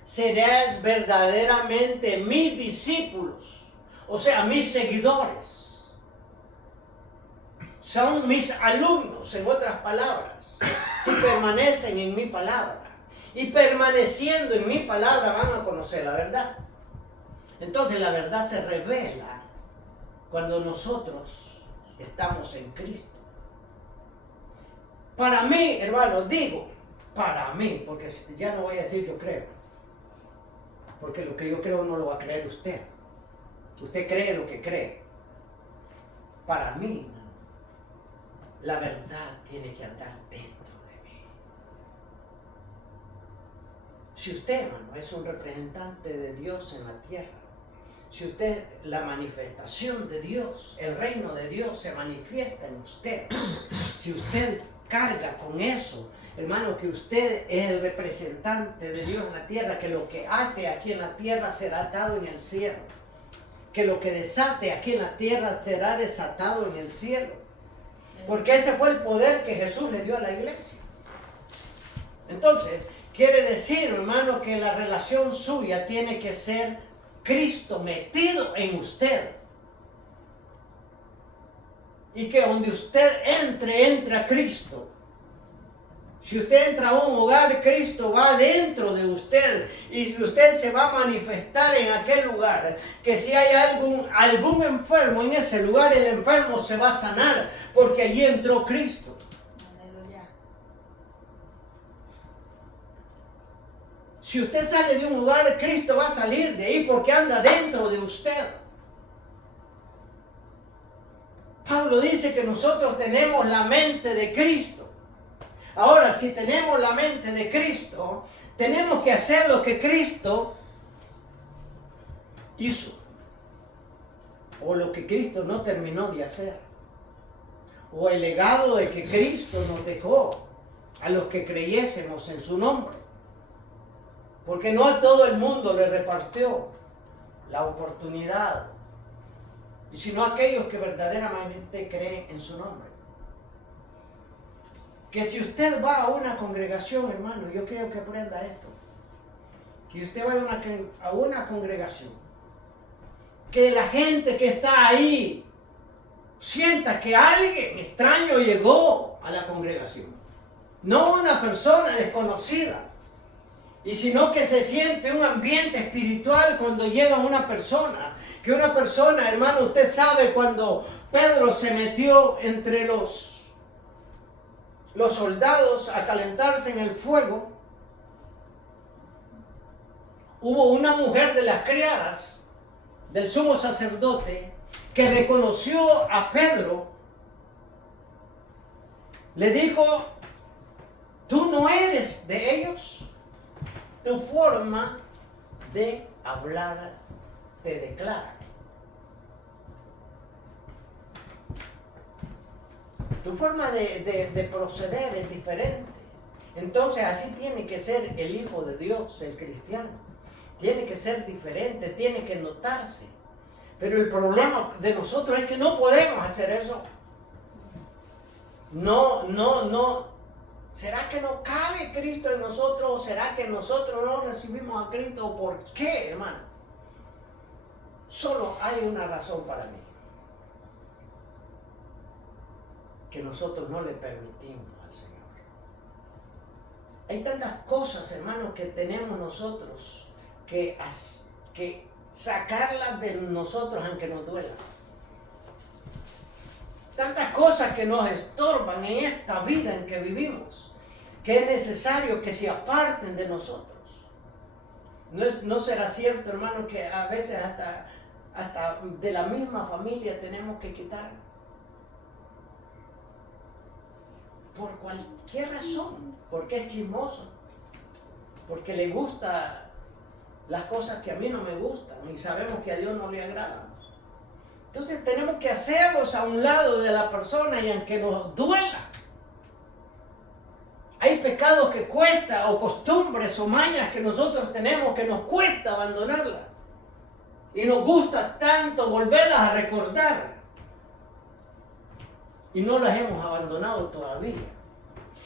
serás verdaderamente mis discípulos, o sea, mis seguidores. Son mis alumnos, en otras palabras. Si permanecen en mi palabra. Y permaneciendo en mi palabra van a conocer la verdad. Entonces la verdad se revela cuando nosotros estamos en Cristo. Para mí, hermano, digo, para mí, porque ya no voy a decir yo creo. Porque lo que yo creo no lo va a creer usted. Usted cree lo que cree. Para mí, la verdad tiene que andar dentro de mí. Si usted, hermano, es un representante de Dios en la tierra, si usted, la manifestación de Dios, el reino de Dios se manifiesta en usted, si usted carga con eso, hermano, que usted es el representante de Dios en la tierra, que lo que ate aquí en la tierra será atado en el cielo, que lo que desate aquí en la tierra será desatado en el cielo. Porque ese fue el poder que Jesús le dio a la iglesia. Entonces, quiere decir, hermano, que la relación suya tiene que ser Cristo metido en usted. Y que donde usted entre a Cristo. Si usted entra a un hogar, Cristo va dentro de usted. Y si usted se va a manifestar en aquel lugar, que si hay algún enfermo en ese lugar, el enfermo se va a sanar, porque allí entró Cristo. Aleluya. Si usted sale de un lugar, Cristo va a salir de ahí, porque anda dentro de usted. Pablo dice que nosotros tenemos la mente de Cristo. Ahora, si tenemos la mente de Cristo, tenemos que hacer lo que Cristo hizo, o lo que Cristo no terminó de hacer, o el legado de que Cristo nos dejó a los que creyésemos en su nombre, porque no a todo el mundo le repartió la oportunidad, sino a aquellos que verdaderamente creen en su nombre. Que si usted va a una congregación, hermano, yo quiero que aprenda esto. Que usted vaya a una congregación, que la gente que está ahí sienta que alguien extraño llegó a la congregación. No una persona desconocida. Y sino que se siente un ambiente espiritual cuando llega una persona. Que una persona, hermano, usted sabe cuando Pedro se metió entre los soldados a calentarse en el fuego, hubo una mujer de las criadas del sumo sacerdote que reconoció a Pedro. Le dijo, tú no eres de ellos. Tu forma de hablar te declara. Tu forma de proceder es diferente. Entonces así tiene que ser el Hijo de Dios, el cristiano. Tiene que ser diferente, tiene que notarse. Pero el problema de nosotros es que no podemos hacer eso. No. ¿Será que no cabe Cristo en nosotros? ¿Será que nosotros no recibimos a Cristo? ¿Por qué, hermano? Solo hay una razón para mí. Que nosotros no le permitimos al Señor. Hay tantas cosas, hermanos, que tenemos nosotros que sacarlas de nosotros aunque nos duela. Tantas cosas que nos estorban en esta vida en que vivimos, que es necesario que se aparten de nosotros. No será cierto, hermano, que a veces hasta de la misma familia tenemos que quitar. Por cualquier razón, porque es chismoso, porque le gusta las cosas que a mí no me gustan y sabemos que a Dios no le agradan. Entonces tenemos que hacerlos a un lado de la persona y aunque nos duela. Hay pecados que cuesta, o costumbres o mañas que nosotros tenemos que nos cuesta abandonarlas. Y nos gusta tanto volverlas a recordar. Y no las hemos abandonado todavía.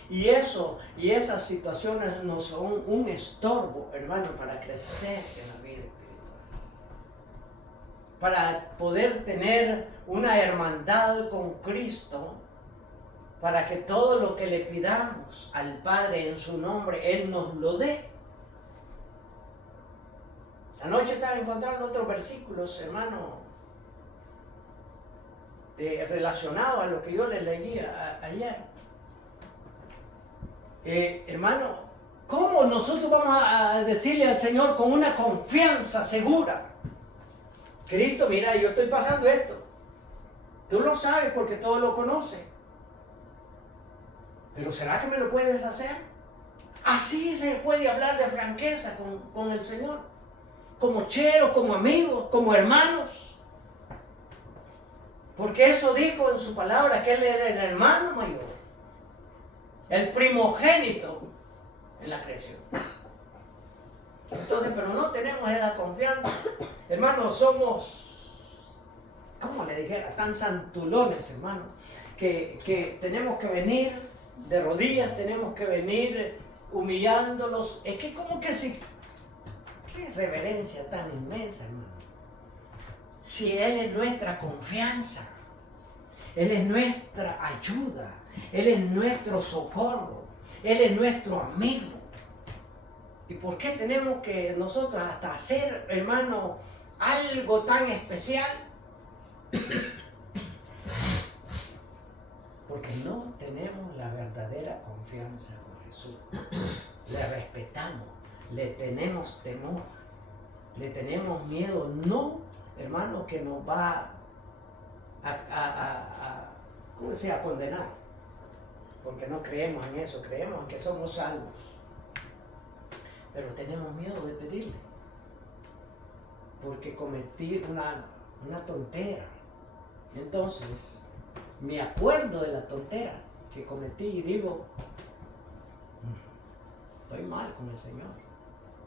Y esas situaciones nos son un estorbo, hermano, para crecer en la vida espiritual. Para poder tener una hermandad con Cristo, para que todo lo que le pidamos al Padre en su nombre, Él nos lo dé. Anoche estaba encontrando otros versículos, hermano, relacionados a lo que yo les leía ayer. Hermano, ¿cómo nosotros vamos a decirle al Señor con una confianza segura? Cristo, mira, yo estoy pasando esto. Tú lo sabes porque todo lo conoces. Pero ¿será que me lo puedes hacer? Así se puede hablar de franqueza con el Señor. Como cheros, como amigos, como hermanos. Porque eso dijo en su palabra que Él era el hermano mayor. El primogénito en la creación. Entonces, pero no tenemos esa confianza. Hermanos, somos, ¿cómo le dijera? Tan santulones, hermano, que tenemos que venir de rodillas, tenemos que venir humillándolos. Es que como que si, qué reverencia tan inmensa, hermano. Si Él es nuestra confianza, Él es nuestra ayuda, Él es nuestro socorro, Él es nuestro amigo. ¿Y por qué tenemos que nosotros hasta hacer, hermano, algo tan especial? Porque no tenemos la verdadera confianza con Jesús. Le respetamos, le tenemos temor, le tenemos miedo. No, hermano, que nos va ¿cómo decía? A condenar. Porque no creemos en eso, creemos en que somos salvos. Pero tenemos miedo de pedirle. Porque cometí una tontera. Entonces, me acuerdo de la tontera que cometí y digo, estoy mal con el Señor.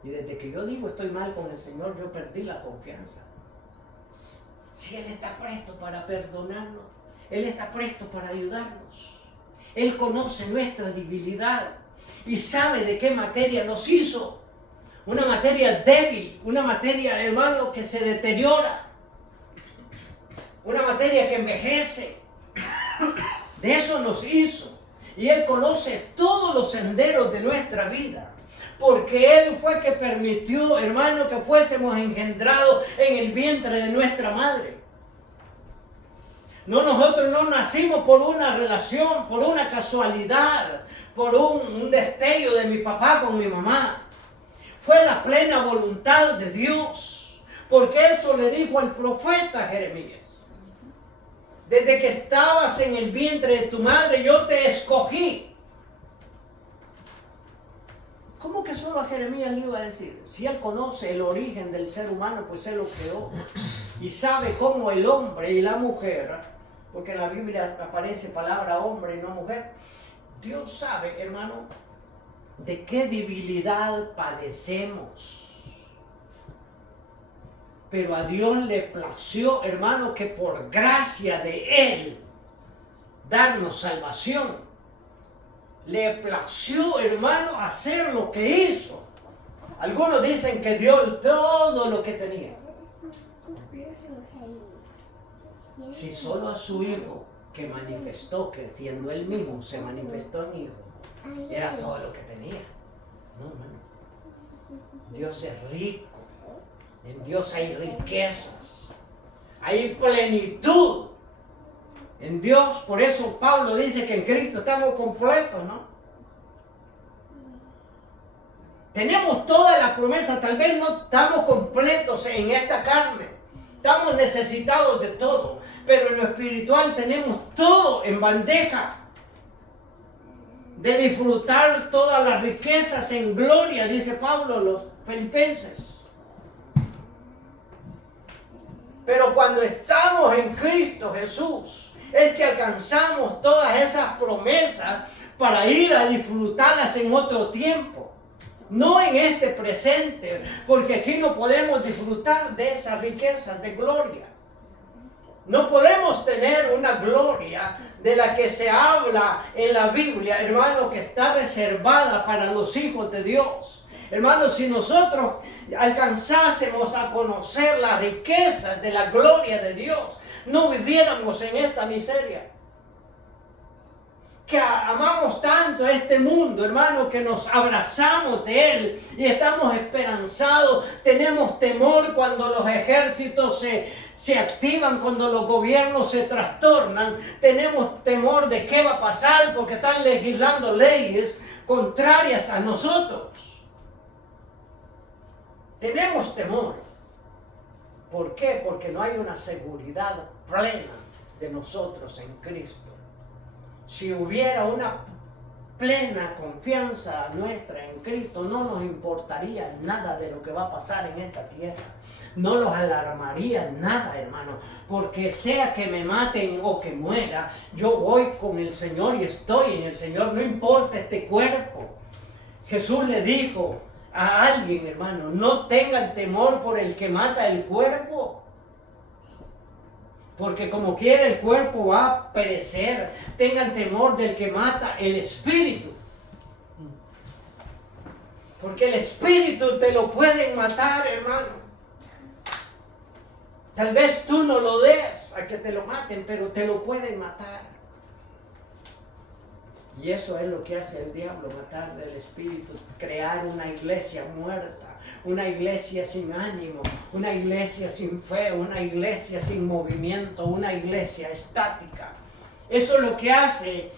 Y desde que yo digo estoy mal con el Señor, yo perdí la confianza. Si Él está presto para perdonarnos, Él está presto para ayudarnos. Él conoce nuestra debilidad y sabe de qué materia nos hizo. Una materia débil, una materia, hermano, que se deteriora. Una materia que envejece. De eso nos hizo. Y Él conoce todos los senderos de nuestra vida. Porque Él fue que permitió, hermano, que fuésemos engendrados en el vientre de nuestra madre. Nosotros no nacimos por una relación, por una casualidad, por un destello de mi papá con mi mamá. Fue la plena voluntad de Dios. Porque eso le dijo el profeta Jeremías. Desde que estabas en el vientre de tu madre, yo te escogí. ¿Cómo que solo a Jeremías le iba a decir? Si él conoce el origen del ser humano, pues él lo creó. Y sabe cómo el hombre y la mujer, porque en la Biblia aparece palabra hombre y no mujer. Dios sabe, hermano, de qué debilidad padecemos. Pero a Dios le plació, hermano, que por gracia de Él darnos salvación. Le plació, hermano, hacer lo que hizo. Algunos dicen que dio todo lo que tenía. Si solo a su hijo, que manifestó, que siendo él mismo se manifestó en hijo, era todo lo que tenía. No, hermano. Dios es rico. En Dios hay riquezas. Hay plenitud. En Dios, por eso Pablo dice que en Cristo estamos completos, ¿no? Tenemos toda la promesa, tal vez no estamos completos en esta carne. Estamos necesitados de todo, pero en lo espiritual tenemos todo en bandeja. De disfrutar todas las riquezas en gloria, dice Pablo a los filipenses. Pero cuando estamos en Cristo Jesús, es que alcanzamos todas esas promesas para ir a disfrutarlas en otro tiempo. No en este presente, porque aquí no podemos disfrutar de esas riquezas de gloria. No podemos tener una gloria de la que se habla en la Biblia, hermano, que está reservada para los hijos de Dios. Hermano, si nosotros alcanzásemos a conocer las riquezas de la gloria de Dios, no viviéramos en esta miseria. Que amamos tanto a este mundo, hermano, que nos abrazamos de él y estamos esperanzados. Tenemos temor cuando los ejércitos se activan, cuando los gobiernos se trastornan. Tenemos temor de qué va a pasar porque están legislando leyes contrarias a nosotros. Tenemos temor. ¿Por qué? Porque no hay una seguridad plena de nosotros en Cristo. Si hubiera una plena confianza nuestra en Cristo, no nos importaría nada de lo que va a pasar en esta tierra. No los alarmaría nada, hermano, porque sea que me maten o que muera, yo voy con el Señor y estoy en el Señor, no importa este cuerpo. Jesús le dijo a alguien, hermano, no tengan temor por el que mata el cuerpo, porque como quiera el cuerpo va a perecer. Tengan temor del que mata el espíritu, porque el espíritu te lo pueden matar, hermano. Tal vez tú no lo des a que te lo maten, pero te lo pueden matar. Y eso es lo que hace el diablo, matar el espíritu, crear una iglesia muerta, una iglesia sin ánimo, una iglesia sin fe, una iglesia sin movimiento, una iglesia estática. Eso es lo que hace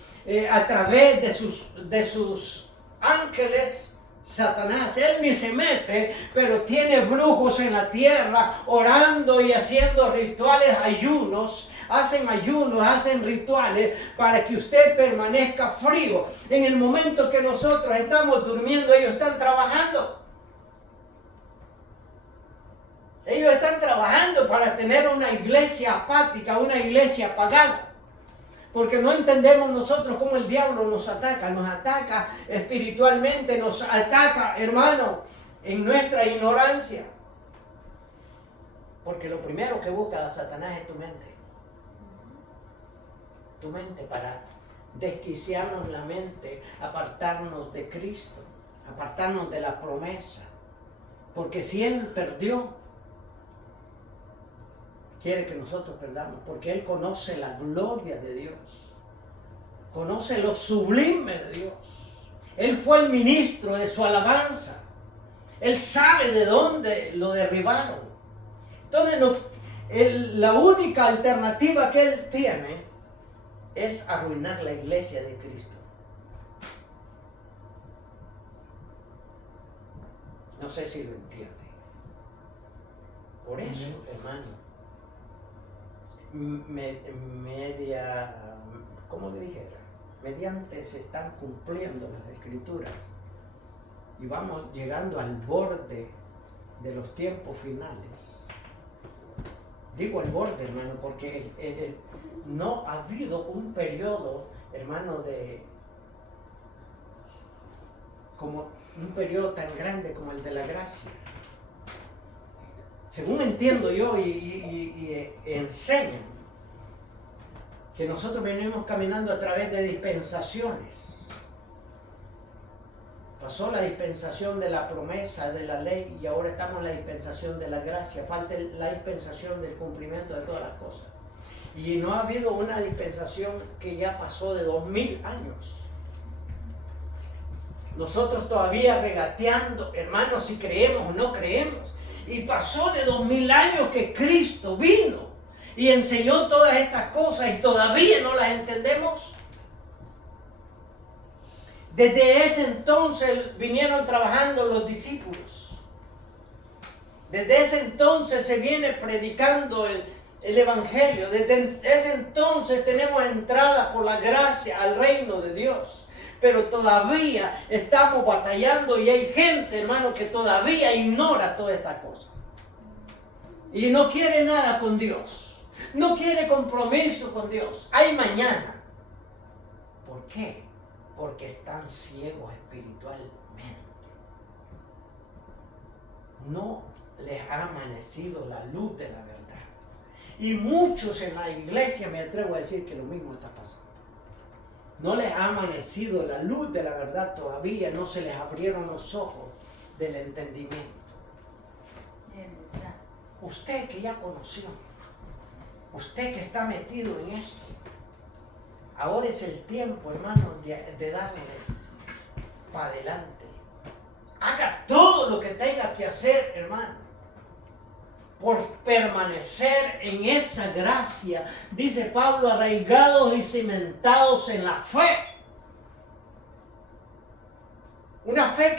a través de sus ángeles Satanás. Él ni se mete, pero tiene brujos en la tierra orando y haciendo rituales, ayunos. Hacen ayunos, hacen rituales para que usted permanezca frío. En el momento que nosotros estamos durmiendo, ellos están trabajando. Ellos están trabajando para tener una iglesia apática, una iglesia apagada. Porque no entendemos nosotros cómo el diablo nos ataca espiritualmente, nos ataca, hermano, en nuestra ignorancia. Porque lo primero que busca Satanás es tu mente. Tu mente, para desquiciarnos la mente, apartarnos de Cristo, apartarnos de la promesa. Porque si Él perdió, quiere que nosotros perdamos, porque Él conoce la gloria de Dios, conoce lo sublime de Dios. Él fue el ministro de su alabanza. Él sabe de dónde lo derribaron. Entonces, la única alternativa que Él tiene es arruinar la iglesia de Cristo. No sé si lo entiende. Por eso, hermano, ¿cómo le dijera? Mediante se están cumpliendo las escrituras y vamos llegando al borde de los tiempos finales. Digo al borde, hermano, porque no ha habido un periodo, hermano, como un periodo tan grande como el de la gracia. Según entiendo yo y enseñan, que nosotros venimos caminando a través de dispensaciones. Pasó la dispensación de la promesa, de la ley, y ahora estamos en la dispensación de la gracia. Falta la dispensación del cumplimiento de todas las cosas. Y no ha habido una dispensación que ya pasó de 2000 años. Nosotros todavía regateando, hermanos, si creemos o no creemos. Y pasó de 2000 años que Cristo vino y enseñó todas estas cosas y todavía no las entendemos. Desde ese entonces vinieron trabajando los discípulos. Desde ese entonces se viene predicando el Evangelio. Desde ese entonces tenemos entrada por la gracia al reino de Dios. Pero todavía estamos batallando y hay gente, hermano, que todavía ignora toda esta cosa. Y no quiere nada con Dios. No quiere compromiso con Dios. Hay mañana. ¿Por qué? Porque están ciegos espiritualmente. No les ha amanecido la luz de la verdad. Y muchos en la iglesia, me atrevo a decir que lo mismo está pasando. No les ha amanecido la luz de la verdad todavía, no se les abrieron los ojos del entendimiento. Usted que ya conoció, usted que está metido en esto, ahora es el tiempo, hermano, de darle para adelante. Haga todo lo que tenga que hacer, hermano, por permanecer en esa gracia, dice Pablo, arraigados y cimentados en la fe. Una fe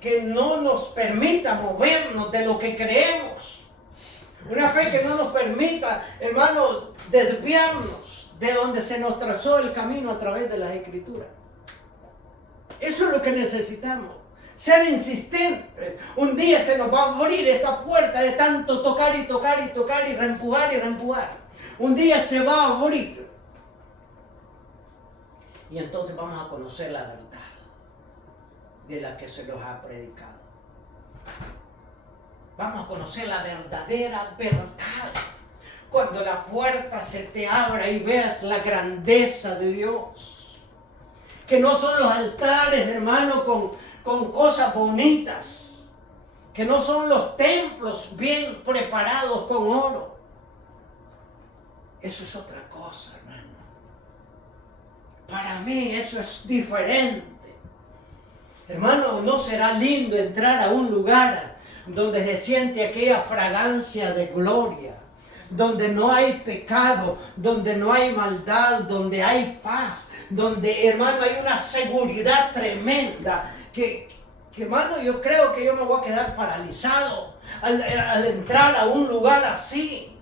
que no nos permita movernos de lo que creemos. Una fe que no nos permita, hermano, desviarnos de donde se nos trazó el camino a través de las Escrituras. Eso es lo que necesitamos. Ser insistentes. Un día se nos va a abrir esta puerta de tanto tocar y tocar y tocar y reempujar y reempujar. Un día se va a abrir. Y entonces vamos a conocer la verdad de la que se nos ha predicado. Vamos a conocer la verdadera verdad. Cuando la puerta se te abra y veas la grandeza de Dios. Que no son los altares, hermano, con cosas bonitas, que no son los templos bien preparados con oro. Eso es otra cosa, hermano. Para mí eso es diferente. Hermano, ¿no será lindo entrar a un lugar donde se siente aquella fragancia de gloria? Donde no hay pecado, donde no hay maldad, donde hay paz, donde, hermano, hay una seguridad tremenda. Que hermano, yo creo que yo me voy a quedar paralizado al entrar a un lugar así.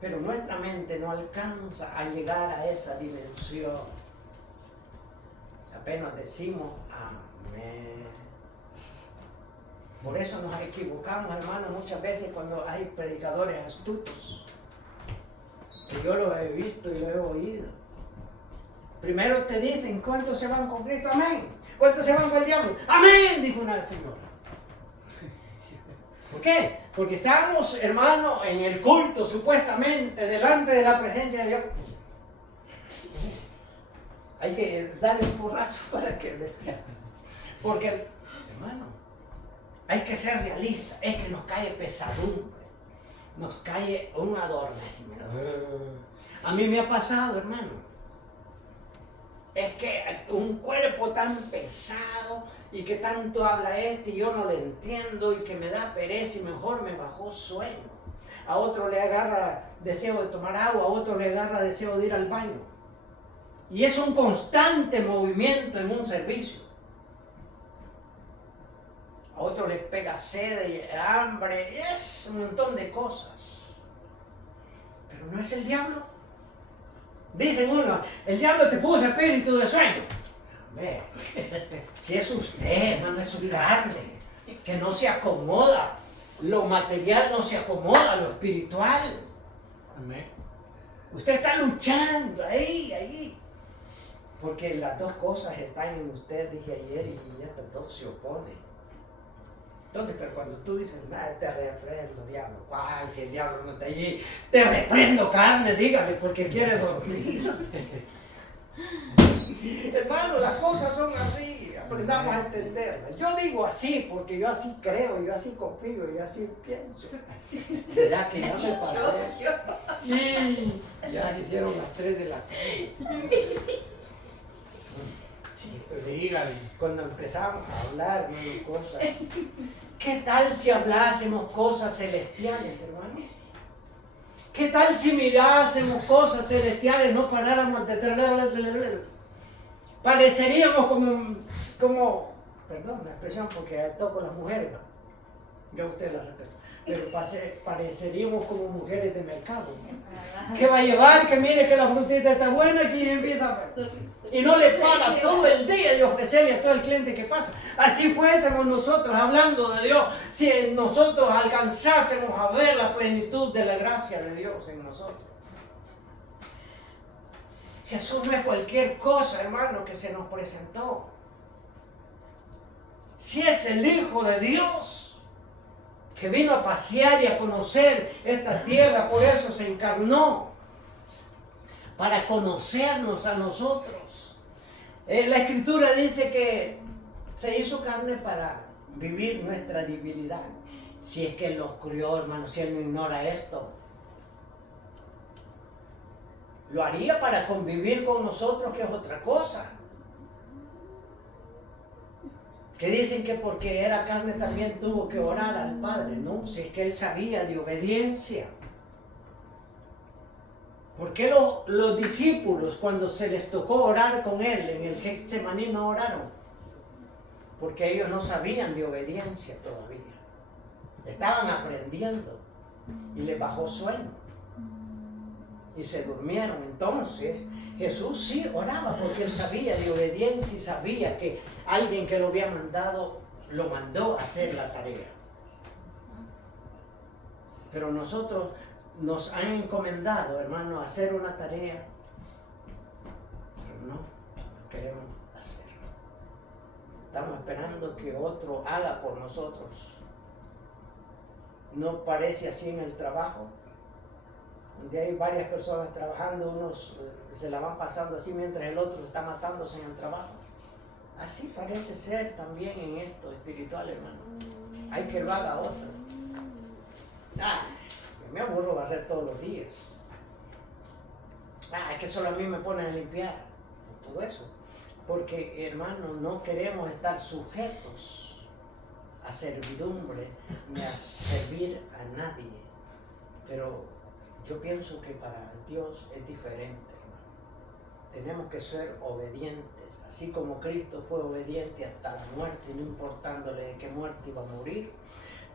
Pero nuestra mente no alcanza a llegar a esa dimensión. Apenas decimos amén. Por eso nos equivocamos, hermano, muchas veces cuando hay predicadores astutos. Que yo los he visto y los he oído. Primero te dicen, ¿cuántos se van con Cristo? Amén. ¿Cuántos se van con el diablo? Amén, dijo una señora. ¿Por qué? Porque estamos, hermano, en el culto, supuestamente, delante de la presencia de Dios. Hay que darle un porrazo para que despierte. Porque, hermano, hay que ser realista. Es que nos cae pesadumbre. Nos cae un adormecimiento. A mí me ha pasado, hermano. Es que un cuerpo tan pesado y que tanto habla y yo no le entiendo y que me da pereza y mejor me bajó sueño. A otro le agarra deseo de tomar agua, a otro le agarra deseo de ir al baño. Y es un constante movimiento en un servicio. A otros les pega sed y hambre, y es un montón de cosas. Pero no es el diablo. Dicen uno, el diablo te puso espíritu de sueño. Hombre, si es usted, hermano, es su carne, que no se acomoda. Lo material no se acomoda a lo espiritual. Amén. Usted está luchando ahí. Porque las dos cosas están en usted, dije ayer, y estas dos se oponen. Entonces, pero cuando tú dices, nada, te reprendo, diablo. ¿Cuál? Si el diablo no está allí, te reprendo, carne, dígale, porque quiere dormir. Hermano, las cosas son así, aprendamos a entenderlas. Yo digo así porque yo así creo, yo así confío, yo así pienso. Ya que ya me paré. Y ya se hicieron las 3 de la tarde. Sí, pero Dígale. cuando empezamos a hablar de cosas, ¿qué tal si hablásemos cosas celestiales, hermano? ¿Qué tal si mirásemos cosas celestiales, no paráramos de... Pareceríamos como, perdón la expresión porque toco a las mujeres, ¿no? Yo a ustedes las respeto, pero pareceríamos como mujeres de mercado, ¿no? Que va a llevar, que mire que la frutita está buena, aquí empieza a ver. Y no le para todo el día de ofrecerle a todo el cliente que pasa. Así fuésemos nosotros hablando de Dios, si nosotros alcanzásemos a ver la plenitud de la gracia de Dios en nosotros. Jesús no es cualquier cosa, hermano, que se nos presentó. Si es el Hijo de Dios, que vino a pasear y a conocer esta tierra, por eso se encarnó, para conocernos a nosotros. La Escritura dice que se hizo carne para vivir nuestra debilidad. Si es que Él los crió, hermano, si Él no ignora esto. Lo haría para convivir con nosotros, que es otra cosa. Que dicen que porque era carne también tuvo que orar al Padre, ¿no? Si es que Él sabía de obediencia. ¿Por qué los discípulos, cuando se les tocó orar con Él en el Getsemaní, no oraron? Porque ellos no sabían de obediencia todavía. Estaban aprendiendo y les bajó sueño. Y se durmieron. Entonces Jesús sí oraba porque Él sabía de obediencia y sabía que alguien que lo había mandado, lo mandó a hacer la tarea. Pero nosotros nos han encomendado, hermano, a hacer una tarea, pero no queremos hacer. Estamos esperando que otro haga por nosotros. ¿No parece así en el trabajo? Donde hay varias personas trabajando, unos se la van pasando así mientras el otro está matándose en el trabajo. Así parece ser también en esto espiritual, hermano. Hay que lo haga otro. Me aburro barrer todos los días. Es que solo a mí me ponen a limpiar. Todo eso. Porque, hermano, no queremos estar sujetos a servidumbre ni a servir a nadie. Pero yo pienso que para Dios es diferente, hermano. Tenemos que ser obedientes. Así como Cristo fue obediente hasta la muerte, no importándole de qué muerte iba a morir.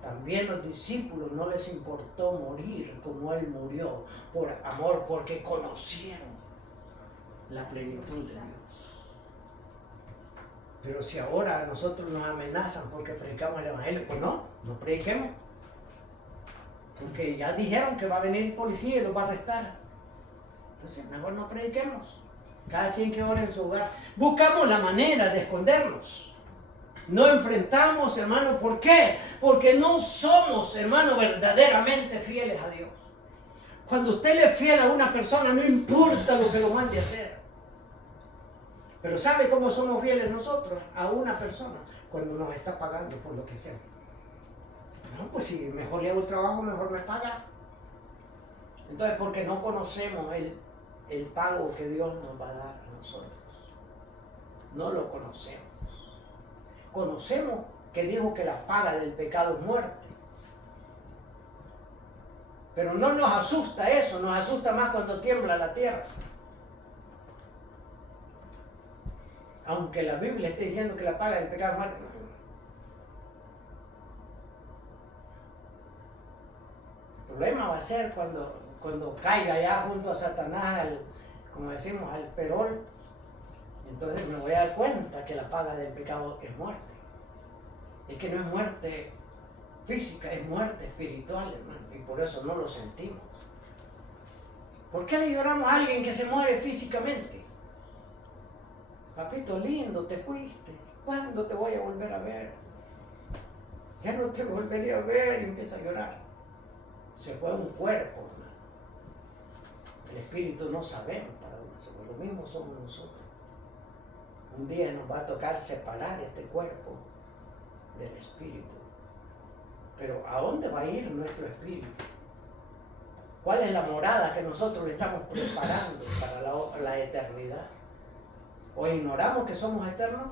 También los discípulos no les importó morir como Él murió, por amor, porque conocieron la plenitud de Dios. Pero si ahora a nosotros nos amenazan porque predicamos el Evangelio, pues no prediquemos. Porque ya dijeron que va a venir el policía y los va a arrestar. Entonces mejor no prediquemos. Cada quien que ore en su hogar. Buscamos la manera de escondernos. No enfrentamos, hermano, ¿por qué? Porque no somos, hermano, verdaderamente fieles a Dios. Cuando usted le es fiel a una persona, no importa lo que lo mande a hacer. Pero ¿sabe cómo somos fieles nosotros a una persona? Cuando nos está pagando por lo que sea. No, pues si mejor le hago el trabajo, mejor me paga. Entonces, porque no conocemos el pago que Dios nos va a dar a nosotros. No lo conocemos. Conocemos que dijo que la paga del pecado es muerte. Pero no nos asusta eso, nos asusta más cuando tiembla la tierra. Aunque la Biblia esté diciendo que la paga del pecado es muerte. hacer cuando caiga allá junto a Satanás, como decimos, al perol? Entonces me voy a dar cuenta que la paga del pecado es muerte. Es que no es muerte física, es muerte espiritual, hermano. Y por eso no lo sentimos. ¿Por qué le lloramos a alguien que se muere físicamente? Papito lindo, te fuiste. ¿Cuándo te voy a volver a ver? Ya no te volveré a ver, y empieza a llorar. Se fue un cuerpo, hermano. El espíritu no sabemos para dónde se fue. Lo mismo somos nosotros. Un día nos va a tocar separar este cuerpo del espíritu. Pero ¿a dónde va a ir nuestro espíritu? ¿Cuál es la morada que nosotros le estamos preparando para la eternidad? ¿O ignoramos que somos eternos?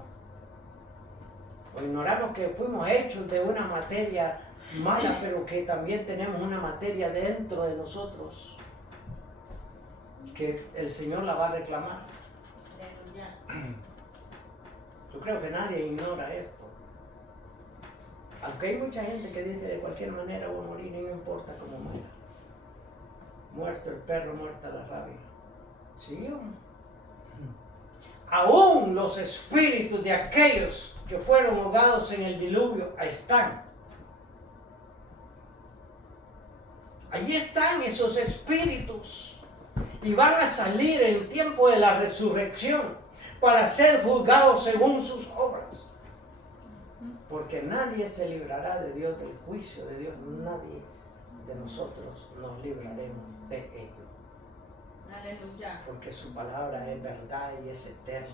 ¿O ignoramos que fuimos hechos de una materia mala, pero que también tenemos una materia dentro de nosotros que el Señor la va a reclamar? Yo creo que nadie ignora esto. Aunque hay mucha gente que dice de cualquier manera voy a morir y no importa cómo muera. Muerto el perro, muerta la rabia. ¿Sí? Aún los espíritus de aquellos que fueron ahogados en el diluvio, ahí están. Allí están esos espíritus. Y van a salir en el tiempo de la resurrección para ser juzgados según sus obras. Porque nadie se librará de Dios, del juicio de Dios. Nadie de nosotros nos libraremos de ello. Aleluya. Porque su palabra es verdad y es eterna.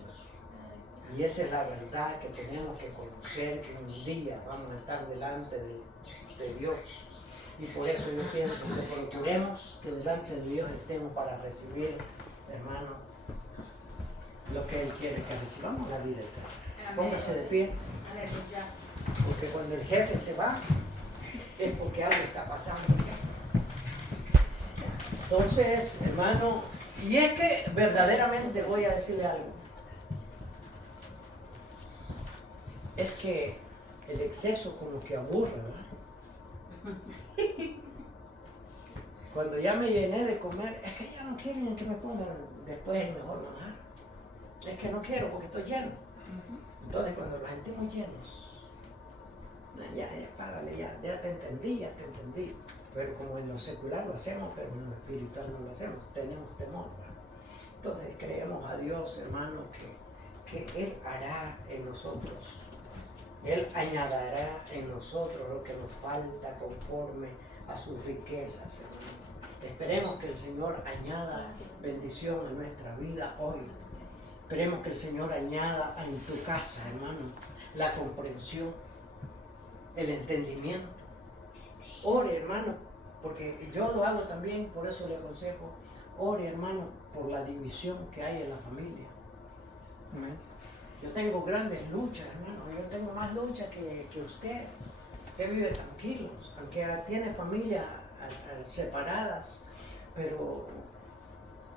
Y esa es la verdad que tenemos que conocer, que un día vamos a estar delante de Dios. Y por eso yo pienso que procuremos que delante de Dios estemos para recibir, hermano, lo que Él quiere que recibamos, la vida eterna. Póngase de pie. Aleluya. Porque cuando el jefe se va, es porque algo está pasando. Entonces, hermano, y es que verdaderamente voy a decirle algo. Es que el exceso como que aburre, ¿verdad? Cuando ya me llené de comer, es que ya no quieren que me pongan después el mejor manjar. Es que no quiero porque estoy lleno. Entonces cuando nos sentimos llenos, ya, párale, ya te entendí. Pero como en lo secular lo hacemos, pero en lo espiritual no lo hacemos, tenemos temor, ¿verdad? Entonces creemos a Dios, hermano, que Él hará en nosotros. Él añadirá en nosotros lo que nos falta conforme a sus riquezas, hermano. Esperemos que el Señor añada bendición a nuestra vida hoy. Esperemos que el Señor añada en tu casa, hermano, la comprensión, el entendimiento. Ore, hermano, porque yo lo hago también, por eso le aconsejo, ore, hermano, por la división que hay en la familia. Amén. Yo tengo grandes luchas, hermano. Yo tengo más luchas que usted. Usted vive tranquilo, aunque tiene familias separadas, pero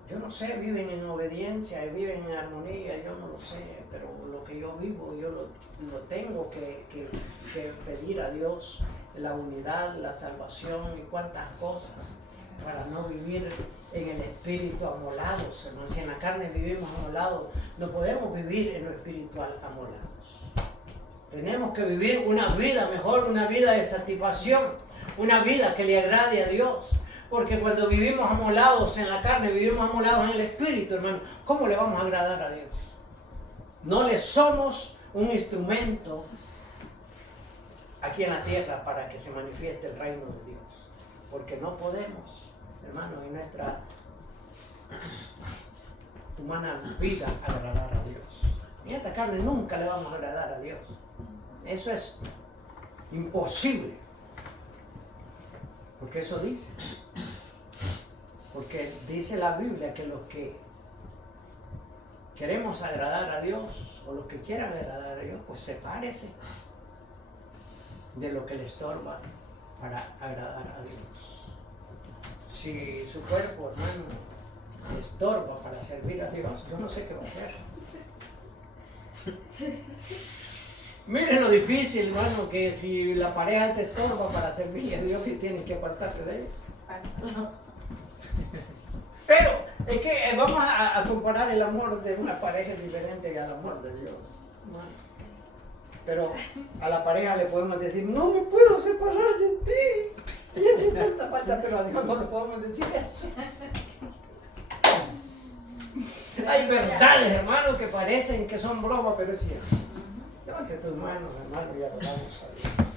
yo no sé, viven en obediencia y viven en armonía, yo no lo sé, pero lo que yo vivo, yo lo tengo que pedir a Dios, la unidad, la salvación y cuantas cosas, para no vivir en el espíritu amolados, hermano. Si en la carne vivimos amolados, no podemos vivir en lo espiritual amolados. Tenemos que vivir una vida mejor, una vida de satisfacción, una vida que le agrade a Dios. Porque cuando vivimos amolados en la carne, vivimos amolados en el espíritu, hermano, ¿cómo le vamos a agradar a Dios? No le somos un instrumento aquí en la tierra para que se manifieste el reino de Dios. Porque no podemos, hermano, en nuestra humana vida agradar a Dios. En esta carne nunca le vamos a agradar a Dios. Eso es imposible. Porque eso dice. Porque dice la Biblia que los que queremos agradar a Dios, o los que quieran agradar a Dios, pues sepárese de lo que le estorba para agradar a Dios. Si su cuerpo, hermano, le estorba para servir a Dios, yo no sé qué va a hacer. Miren lo difícil, hermano, que si la pareja te estorba para servirle a Dios, que tienes que apartarte de él. Espántalo. Pero es que vamos a comparar el amor de una pareja diferente al amor de Dios. ¿No? Pero a la pareja le podemos decir, no me puedo separar de ti. Y eso es tanta falta, pero a Dios no le podemos decir eso. Hay verdades, hermanos, que parecen que son bromas, pero es cierto. Levante tus manos, hermano, y adoramos a Dios.